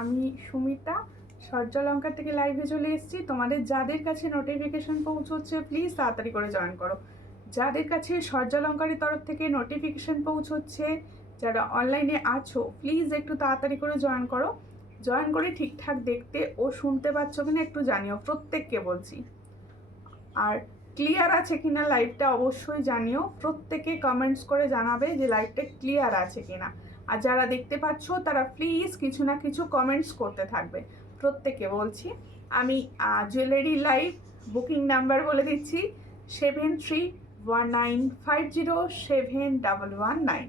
আমি সুমিতা সূর্যলঙ্কা থেকে লাইভে চলে এসেছি। তোমাদের যাদের কাছে নোটিফিকেশন পৌঁছচ্ছে প্লিজ তাড়াতাড়ি করে জয়েন করো। যাদের কাছে সূর্যলঙ্কারের তরফ থেকে নোটিফিকেশন পৌঁছচ্ছে, যারা অনলাইনে আছো প্লিজ একটু তাড়াতাড়ি করে জয়েন করো। জয়েন করে ঠিকঠাক দেখতে ও শুনতে পাচ্ছ কিনা একটু জানিও, প্রত্যেককে বলছি। আর ক্লিয়ার আছে কিনা লাইভটা অবশ্যই জানিও, প্রত্যেকে কমেন্টস করে জানাবে যে লাইভটা ক্লিয়ার আছে কিনা। আর যারা দেখতে পাচ্ছ তারা প্লিজ কিছু না কিছু কমেন্টস করতে থাকবে, প্রত্যেকে বলছি। আমি জুয়েলারি লাইভ বুকিং নাম্বার বলে দিচ্ছি 7319507119।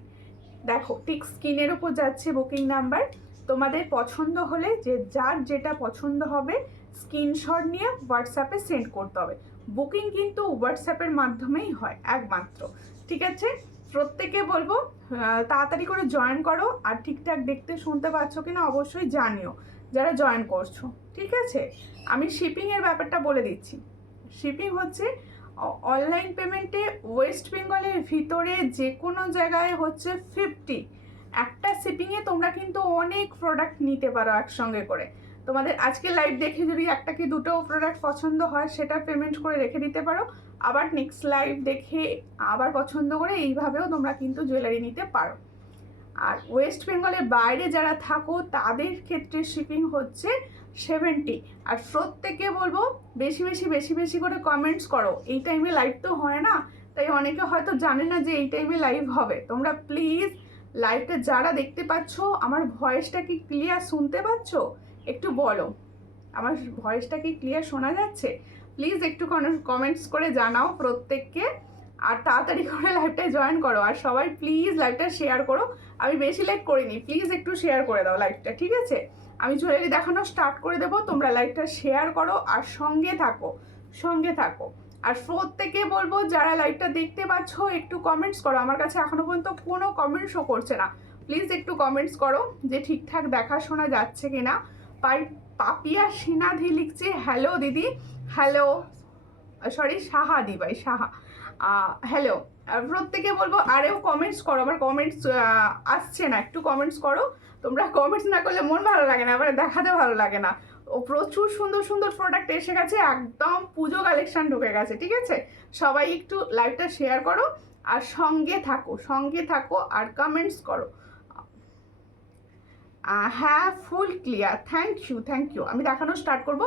দেখো ঠিক স্ক্রিনের উপর যাচ্ছে বুকিং নাম্বার। তোমাদের পছন্দ হলে যে যার যেটা পছন্দ হবে স্ক্রিনশট নিয়ে হোয়াটসঅ্যাপে সেন্ড করতে হবে। বুকিং কিন্তু হোয়াটসঅ্যাপের মাধ্যমেই হয় একমাত্র, ঠিক আছে? প্রত্যেকে বলবো তাড়াতাড়ি করে জয়েন করো। আর ঠিকঠাক দেখতে শুনতে পাচ্ছ কিনা অবশ্যই জানিও যারা জয়েন করছো, ঠিক আছে? আমি শিপিংয়ের ব্যাপারটা বলে দিচ্ছি। শিপিং হচ্ছে অনলাইন পেমেন্টে ওয়েস্ট বেঙ্গলের ভিতরে যে কোনো জায়গায় হচ্ছে 50। একটা শিপিংয়ে তোমরা কিন্তু অনেক প্রোডাক্ট নিতে পারো একসঙ্গে করে। তোমাদের আজকে লাইভ দেখে যদি একটা কি দুটো প্রোডাক্ট পছন্দ হয় সেটা পেমেন্ট করে রেখে দিতে পারো, আবার নেক্সট লাইভ দেখে আবার পছন্দ করে এইভাবেও তোমরা কিন্তু জুয়েলারি নিতে পারো। আর ওয়েস্ট বেঙ্গলের বাইরে যারা থাকো তাদের ক্ষেত্রে শিপিং হচ্ছে 70। আর প্রত্যেকে বলবো বেশি বেশি বেশি বেশি করে কমেন্টস করো। এই টাইমে লাইভ তো হয় না, তাই অনেকে হয়তো জানে না যে এই টাইমে লাইভ হবে। তোমরা প্লিজ লাইভটা যারা দেখতে পাচ্ছ আমার ভয়েসটা কি ক্লিয়ার শুনতে পাচ্ছ একটু বলো, আমার ভয়েসটা কি ক্লিয়ার শোনা যাচ্ছে? প্লিজ একটু কমেন্টস করে জানাও প্রত্যেককে। আর তাড়াতাড়ি করে লাইভটায় জয়েন করো। আর সবাই প্লিজ লাইভটা শেয়ার করো। আমি বেশি লেট করিনি, প্লিজ একটু শেয়ার করে দাও লাইভটা, ঠিক আছে? আমি জুয়েলারি দেখানো স্টার্ট করে দেবো, তোমরা লাইভটা শেয়ার করো আর সঙ্গে থাকো, সঙ্গে থাকো। আর প্রত্যেকে বলবো যারা লাইভটা দেখতে পাচ্ছ একটু কমেন্টস করো। আমার কাছে এখনো পর্যন্ত কোনো কমেন্ট শো করছে না, প্লিজ একটু কমেন্টস করো যে ঠিকঠাক দেখাশোনা যাচ্ছে কিনা। পাপিয়া সিনাধি লিখছে হ্যালো দিদি, হ্যালো, সরি সাহা দি ভাই, সাহা, হ্যালো। প্রত্যেকে বলবো আরেও কমেন্টস করো, আমার কমেন্টস আসছে না, একটু কমেন্টস করো। তোমরা কমেন্টস না করলে মন ভালো লাগে না, আবার দেখাতে ভালো লাগে না। ও প্রচুর সুন্দর সুন্দর প্রোডাক্ট এসে গেছে, একদম পুজো কালেকশন ঢুকে গেছে, ঠিক আছে? সবাই একটু লাইভটা শেয়ার করো আর সঙ্গে থাকো, সঙ্গে থাকো আর কমেন্টস করো। হ্যাঁ full clear, thank you, thank you. আমি দেখানো স্টার্ট করব।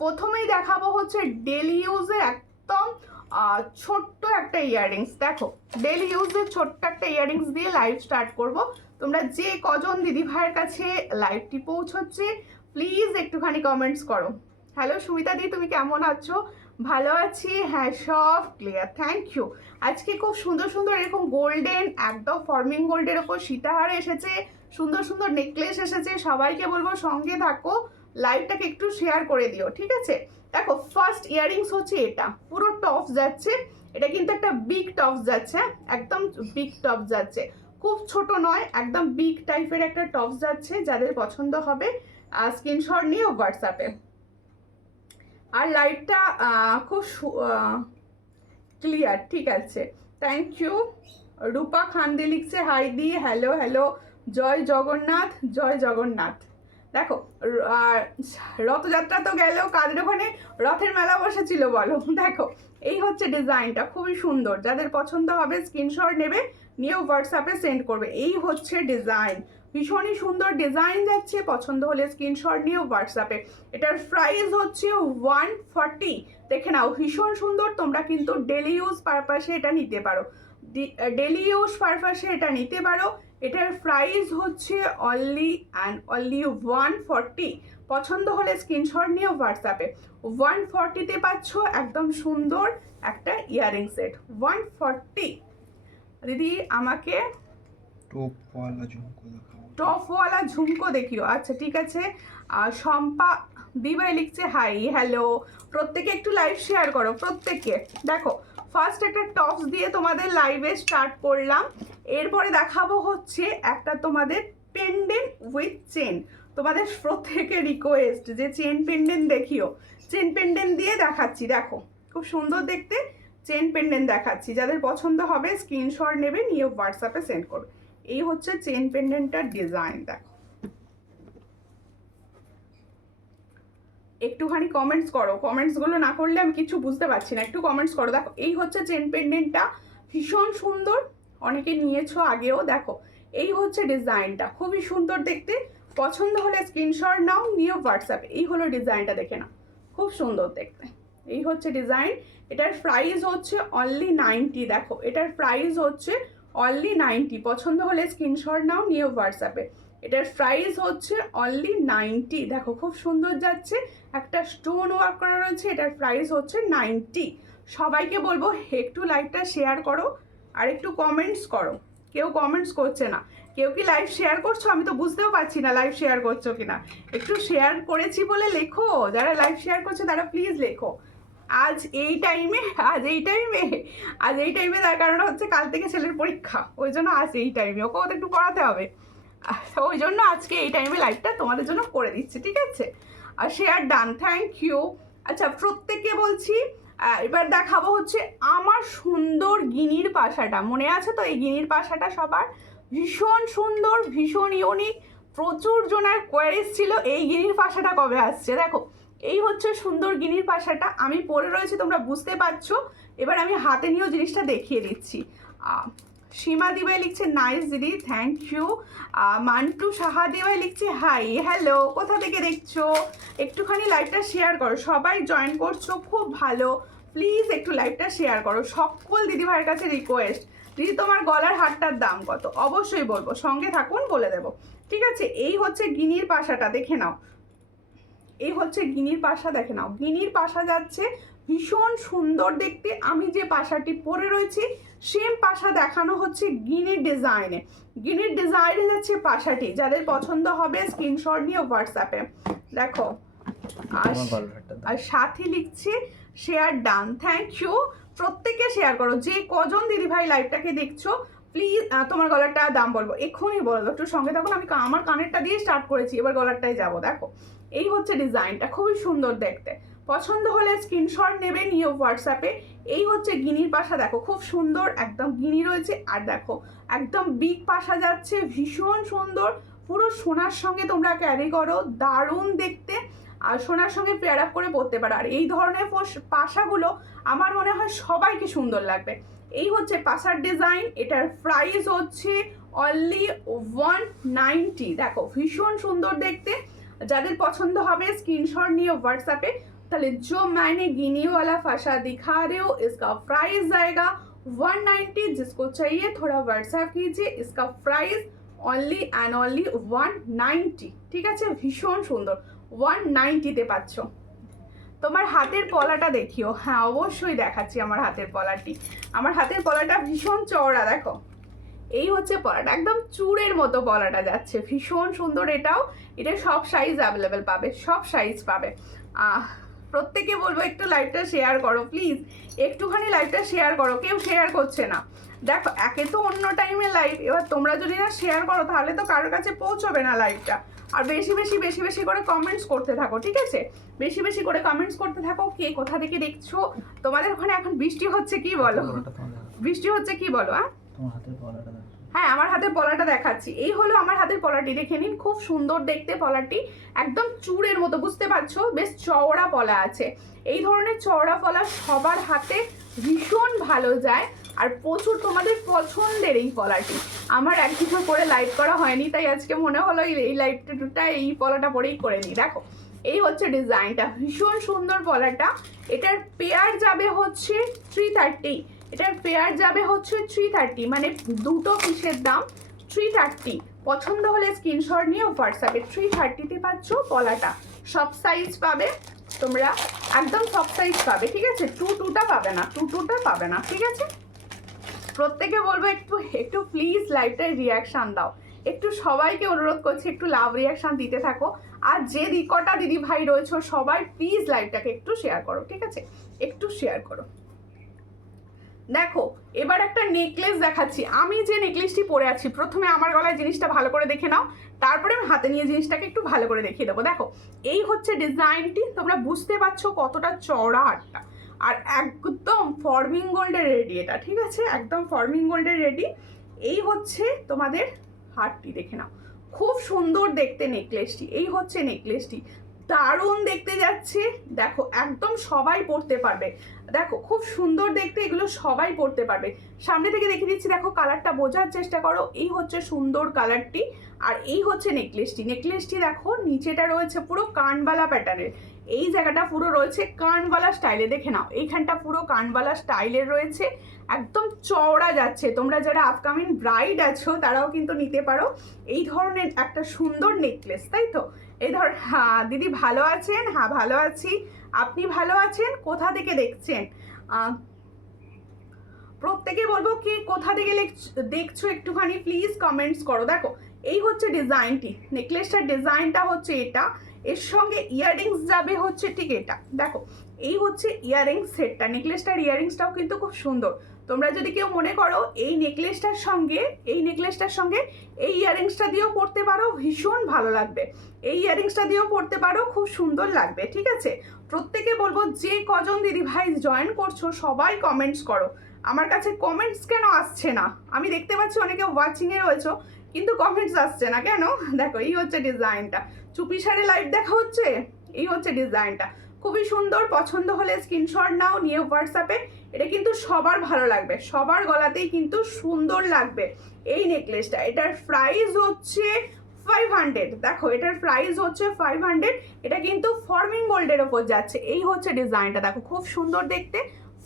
প্রথমেই দেখাবো হচ্ছে ডেলি ইউজের একদম ছোট্ট একটা ইয়াররিংস। দেখো ডেলি ইউজের ছোট্ট একটা ইয়াররিংস দিয়ে লাইভ স্টার্ট করব। তোমরা যে কজন দিদি ভাইয়ের কাছে লাইভটি পৌঁছচ্ছে প্লিজ একটুখানি কমেন্টস করো। হ্যালো সুমিতা দি, তুমি কেমন আছো? ভালো আছি, হ্যাঁ সব ক্লিয়ার, থ্যাংক ইউ। আজকে খুব সুন্দর সুন্দর এরকম গোল্ডেন একদম ফর্মিং গোল্ডের ওপর সীতাহার এসেছে, সুন্দর সুন্দর নেকলেস এসেছে। সবাইকে বলবো সঙ্গে থাকো, লাইভটাকে একটু শেয়ার করে দিও, ঠিক আছে? দেখো ফার্স্ট ইয়াররিংস হচ্ছে এটা, পুরো টপস যাচ্ছে। এটা কিন্তু একটা বিগ টপস যাচ্ছে, একদম বিগ টপস যাচ্ছে, খুব ছোট নয়, একদম বিগ টাইপের একটা টপস যাচ্ছে। যাদের পছন্দ হবে স্ক্রিনশট নিয়ে হোয়াটসঅ্যাপে। আর লাইভটা খুব ক্লিয়ার, ঠিক আছে, থ্যাংক ইউ। রূপা খান্দি লিখছে হাই দি, হ্যালো হ্যালো, জয় জগন্নাথ, জয় জগন্নাথ। দেখো রথযাত্রা তো গেল, কাদের ওখানে রথের মেলা বসেছিল বলো। দেখো এই হচ্ছে ডিজাইনটা, খুবই সুন্দর। যাদের পছন্দ হবে স্ক্রিনশট নেবে, নিয়ে হোয়াটসঅ্যাপে সেন্ড করবে। এই হচ্ছে ডিজাইন, ভীষণই সুন্দর ডিজাইন যাচ্ছে। পছন্দ হলে স্ক্রিনশট নিয়ে হোয়াটসঅ্যাপে। এটার প্রাইস হচ্ছে 140। দেখে নাও ভীষণ সুন্দর। তোমরা কিন্তু ডেলি ইউজ পারপাসে এটা নিতে পারো, ডেলি ইউজ পারপাসে এটা নিতে পারো। এটার প্রাইস হচ্ছে অনলি অ্যান্ড অনলি 140। পছন্দ হলে স্ক্রিনশট নিয়ে হোয়াটসঅ্যাপে। 140তে পাচ্ছ একদম সুন্দর একটা ইয়াররিং সেট, 140। দিদি আমাকে টপওয়ালা ঝুমকো দেখিও, আচ্ছা ঠিক আছে। শম্পা দিবাই লিখছে হাই হ্যালো। প্রত্যেকে একটু লাইভ শেয়ার করো, প্রত্যেকে। দেখো ফার্স্ট একটা টপস দিয়ে তোমাদের লাইভে স্টার্ট করলাম, এরপরে দেখাবো হচ্ছে একটা তোমাদের পেন্ডেন্ট উইথ চেন। তোমাদের প্রত্যেকের রিকোয়েস্ট যে চেন পেন্ডেন্ট দেখিও, চেন পেন্ডেন্ট দিয়ে দেখাচ্ছি। দেখো খুব সুন্দর দেখতে চেন পেন্ডেন্ট দেখাচ্ছি। যাদের পছন্দ হবে স্ক্রিনশট নেবে, নিয়ে হোয়াটসঅ্যাপে সেন্ড করবে। এই হচ্ছে চেন পেন্ডেন্টটার ডিজাইন। দেখো একটুখানি কমেন্টস করো, কমেন্টসগুলো না করলে আমি কিছু বুঝতে পারছি না, একটু কমেন্টস করো। দেখো এই হচ্ছে চেন পেন্ডেন্টটা, ভীষণ সুন্দর, অনেকে নিয়েছো আগেও। দেখো এই হচ্ছে ডিজাইনটা, খুবই সুন্দর দেখতে। পছন্দ হলে স্ক্রিনশট নাও, নিয়ে হোয়াটসঅ্যাপে। এই হলো ডিজাইনটা, দেখে নাও, খুব সুন্দর দেখতে। এই হচ্ছে ডিজাইন, এটার প্রাইস হচ্ছে অনলি 90। দেখো এটার প্রাইস হচ্ছে অনলি 90। পছন্দ হলে স্ক্রিনশট নাও, নিয়ে হোয়াটসঅ্যাপে। এটার প্রাইস হচ্ছে অনলি 90। দেখো খুব সুন্দর যাচ্ছে, একটা স্টোন ওয়ার্ক করা রয়েছে। এটার প্রাইস হচ্ছে 90। সবাইকে বলবো একটু লাইভটা শেয়ার করো আর একটু কমেন্টস করো। কেউ কমেন্টস করছে না, কেউ কি লাইভ শেয়ার করছো? আমি তো বুঝতেও পারছি না লাইভ শেয়ার করছো কিনা। একটু শেয়ার করেছি বলে লেখো, যারা লাইভ শেয়ার করছে তারা প্লিজ লেখো। আজ এই টাইমে তার কারণ হচ্ছে কাল থেকে ছেলের পরীক্ষা, ওই জন্য আজ এই টাইমে ওকে তো একটু পড়াতে হবে, ওই জন্য আজকে এই টাইমে লাইভটা তোমাদের জন্য করে দিচ্ছি, ঠিক আছে? আর শেয়ার ডান, থ্যাংক ইউ। আচ্ছা প্রত্যেককে বলছি, এবার দেখাবো হচ্ছে আমার সুন্দর গিনির পাশাটা। মনে আছে তো এই গিনির পাশাটা? সবার ভীষণ সুন্দর, ভীষণ ইউনিক, প্রচুর জনের কোয়ারিজ ছিল এই গিনির পাশাটা কবে আসছে। দেখো এই হচ্ছে সুন্দর গিনির পাশাটা, আমি পরে রয়েছি, তোমরা বুঝতে পারছো। এবার আমি হাতে নিয়েও জিনিসটা দেখিয়ে দিচ্ছি। সীমা দিবাই লিখছে নাইস দিদি, থ্যাংক ইউ। মান্টু সাহা দিবাই লিখছে হাই, হ্যালো, কোথা থেকে দেখছো? একটুখানি লাইভটা শেয়ার করো, সবাই জয়েন করছো, খুব ভালো। প্লিজ একটু লাইভটা শেয়ার করো। সকল দিদিভাইয়ের কাছে রিকোয়েস্ট, দিদি তোমার গলার হারটার দাম কত? অবশ্যই বলবো, সঙ্গে থাকুন, বলে দেবো, ঠিক আছে? এই হচ্ছে গিনির পাশাটা, দেখে নাও। এই হচ্ছে গিনির পাশা, দেখে নাও। গিনির পাশা যাচ্ছে, ভীষণ সুন্দর দেখতে। আমি যে পাশাটি পরে রয়েছি সেম পাশা দেখানো হচ্ছে গিনির ডিজাইনে। গিনির ডিজাইনে যাচ্ছে পাশাটি, যাদের পছন্দ হবে স্ক্রিনশট নিয়ে হোয়াটসঅ্যাপে। দেখো আর সাথে লিখছে শেয়ার ডান, থ্যাংক ইউ। প্রত্যেকে শেয়ার করো, যে কজন দিদিভাই লাইভটাকে দেখছো প্লিজ। তোমার গলারটা দাম বলবো, এক্ষুনি বলবো, একটু সঙ্গে থাকুন। আমি আমার কানেরটা দিয়ে স্টার্ট করেছি, এবার গলারটাই যাবো। দেখো এই হচ্ছে ডিজাইনটা, খুবই সুন্দর দেখতে। পছন্দ হলে স্ক্রিনশট নেবে, নিয়ে হোয়াটসঅ্যাপে। এই হচ্ছে গিনির পাশা, দেখো খুব সুন্দর, একদম গিনি রয়েছে। আর দেখো একদম বিগ পাশা যাচ্ছে, ভীষণ সুন্দর, পুরো সোনার সঙ্গে তোমরা ক্যারি করো, দারুণ দেখতে। আর সোনার সঙ্গে পেয়ার আপ করে পরতে পারো। আর এই ধরনের পাশাগুলো আমার মনে হয় সবাইকে সুন্দর লাগবে। এই হচ্ছে পাশার ডিজাইন, এটার প্রাইস হচ্ছে অনলি 190। দেখো ভীষণ সুন্দর দেখতে, যাদের পছন্द হবে स्क्रीनशॉट नियो व्हाट्सएप पे। ताले जो मैंने गिनी वाला फसा दिखा रहे हो इसका प्राइस जाएगा 190। जिसको चाहिए थोड़ा व्हाट्सएप कीजिए, इसका प्राइस অনলি অ্যান্ড অনলি 190। ঠিক আছে, ভীষণ সুন্দর, 190-তে পাচ্ছ। তোমার হাতের পলাটা দেখিও। হ্যাঁ অবশ্যই দেখাচ্ছি আমার হাতের পলাটি। আমার হাতের পলাটা ভীষণ চওড়া, দেখো এই হচ্ছে পলাটা, একদম চূড়ের মতো পলাটা যাচ্ছে, ভীষণ সুন্দর। এটা সব সাইজ অ্যাভেলেবেল পাবে, সব সাইজ পাবে। প্রত্যেকে বলবো একটু লাইভটা শেয়ার করো প্লিজ, একটুখানি লাইভটা শেয়ার করো, কেউ শেয়ার করছে না। দেখো একে তো অন্য টাইমে লাইভ, এবার তোমরা যদি না শেয়ার করো তাহলে তো কারোর কাছে পৌঁছবে না লাইভটা। আর বেশি বেশি করে কমেন্টস করতে থাকো, ঠিক আছে? বেশি বেশি করে কমেন্টস করতে থাকো। কে কোথা থেকে দেখছো? তোমাদের ওখানে এখন বৃষ্টি হচ্ছে কি বলো? বৃষ্টি হচ্ছে কি বলো? হ্যাঁ আমার হাতের পলাটা দেখাচ্ছি। এই হলো আমার হাতের পলাটি, দেখে নিন, খুব সুন্দর দেখতে পলাটি, একদম চূড়ের মতো, বুঝতে পারছো? বেশ চওড়া পলা আছে। এই ধরনের চওড়া পলা সবার হাতে ভীষণ ভালো যায়, আর প্রচুর তোমাদের পছন্দের এই পলাটি। আমার এক কিছু করে লাইভ করা হয়নি, তাই আজকে মনে হলো এই লাইভটা এই পলাটা পরেই করে নিই। দেখো এই হচ্ছে ডিজাইনটা, ভীষণ সুন্দর পলাটা। এটার পেয়ার যাবে হচ্ছে 330। এটার পেয়ার যাবে হচ্ছে 330, মানে দুটো পিসের দাম 330। পছন্দ হলে স্ক্রিনশট নিয়ে হোয়াটসঅ্যাপে। 330-তে পাচ্ছ পলাটা, সব সাইজ পাবে তোমরা, একদম সব সাইজ পাবে, ঠিক আছে? 22টা পাবে না, 22টা পাবে না, ঠিক আছে? প্রত্যেকে বলবো একটু প্লিজ লাইভটায় রিয়াকশান দাও, একটু সবাইকে অনুরোধ করছি একটু লাভ রিয়াকশান দিতে থাকো। আর যে কটা দিদি ভাই রয়েছে সবাই প্লিজ লাইভটাকে একটু শেয়ার করো, ঠিক আছে? একটু শেয়ার করো। দেখো এবার একটা নেকলেস দেখাচ্ছি। আমি যে নেকলেসটি পরে আছি, প্রথমে আমার গলায় জিনিসটা ভালো করে দেখে নাও, তারপরে আমি হাতে নিয়ে জিনিসটাকে একটু ভালো করে দেখিয়ে দেবো। দেখো এই হচ্ছে ডিজাইনটি, তোমরা বুঝতে পারছো কতটা চওড়া হাতটা, আর একদম ফর্মিং গোল্ডের রেডি এটা, ঠিক আছে? একদম ফর্মিং গোল্ডের রেডি। এই হচ্ছে তোমাদের হারটি, দেখে নাও, খুব সুন্দর দেখতে নেকলেসটি। এই হচ্ছে নেকলেসটি, দারুণ দেখতে যাচ্ছে। দেখো একদম সবাই পরতে পারবে, দেখো খুব সুন্দর দেখতে, এগুলো সবাই পরতে পারবে। সামনে থেকে দেখিয়ে দিচ্ছি, দেখো কালারটা বোঝার চেষ্টা করো। এই হচ্ছে সুন্দর কালারটি, আর এই হচ্ছে নেকলেসটি। নেকলেসটি দেখো নিচেটা রয়েছে পুরো কানবালা প্যাটার্নের, এই জায়গাটা পুরো রয়েছে কানবালা স্টাইলে, দেখে নাও এইখানটা পুরো কানবালা স্টাইলের রয়েছে, একদম চওড়া যাচ্ছে। তোমরা যারা আপকামিং ব্রাইড আছো তারাও কিন্তু নিতে পারো এই ধরনের একটা সুন্দর নেকলেস, তাই তো? এই ধর, হ্যাঁ দিদি ভালো আছেন? হ্যাঁ ভালো আছি, আপনি ভালো আছেন? কোথা থেকে দেখছেন? প্রত্যেকে বলবো কি কোথা থেকে দেখছো একটুখানি প্লিজ কমেন্টস করো। দেখো এই হচ্ছে ডিজাইনটি, নেকলেসটার ডিজাইনটা হচ্ছে এটা, এর সঙ্গে ইয়াররিংস যাবে হচ্ছে ঠিক এটা। দেখো এই হচ্ছে ইয়াররিংস সেটটা, নেকলেসটার ইয়াররিংসটাও কিন্তু খুব সুন্দর। তোমরা যদি কেউ মনে করো এই নেকলেসটার সঙ্গে এই ইয়াররিংসটা দিয়েও পরতে পারো, ভীষণ ভালো লাগবে। এই ইয়াররিংসটা দিয়েও পরতে পারো, খুব সুন্দর লাগবে, ঠিক আছে? প্রত্যেকে বলবো যে কজন দিদি ভাই জয়েন করছো সবাই কমেন্টস করো। আমার কাছে কমেন্টস কেন আসছে না? আমি দেখতে পাচ্ছি অনেকে ওয়াচিংয়ে রয়েছো কিন্তু কমেন্টস আসছে না কেন? দেখো এই হচ্ছে ডিজাইনটা, চুপি সারে লাইভ দেখা হচ্ছে, এই হচ্ছে ডিজাইনটা, খুবই সুন্দর। পছন্দ হলে স্ক্রিনশট নাও, নিয়ে হোয়াটসঅ্যাপে। এটা কিন্তু সবার ভালো লাগবে, সবার গলাতেই কিন্তু সুন্দর লাগবে এই নেকলেসটা। এটার প্রাইস হচ্ছে 500, দেখো এটার প্রাইস হচ্ছে 500। এটা কিন্তু ফর্মিং গোল্ডের ওপর যাচ্ছে। এই হচ্ছে ডিজাইনটা, দেখো খুব সুন্দর দেখতে,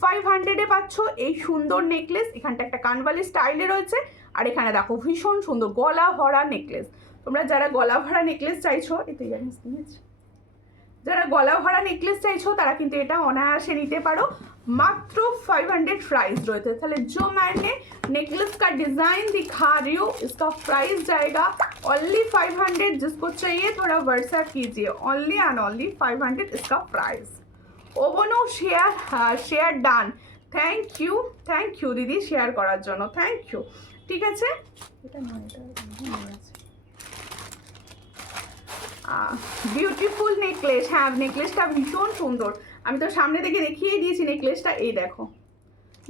500-এ পাচ্ছ এই সুন্দর নেকলেস। এখানটা একটা কানবালি স্টাইলে রয়েছে, আর এখানে দেখো ভীষণ সুন্দর গলা ভরা নেকলেস। তোমরা যারা গলা ভরা নেকলেস চাইছো, এতে ইয়াররিংস নিয়েছি, যারা গলা ভরা নেকলেস চাইছো তারা কিন্তু এটা অনায়াসে নিতে পারো। मात्र 500 प्राइस रहते। ताहले जो मैंने नेकलेस का डिजाइन दिखा रही हूँ इसका प्राइस जाएगा ओनली 500। जिसको चाहिए थोड़ा व्हाट्सएप कीजिए, ओनली एंड ओनली 500 इसका प्राइस। ओबनो शेयर डान, थैंक यू दीदी शेयर करार जोनो, थैंक यू। ठीक है, বিউটিফুল নেকলেস। হ্যাঁ নেকলেসটা ভীষণ সুন্দর, আমি তো সামনে থেকে দেখিয়ে দিয়েছি নেকলেসটা। এই দেখো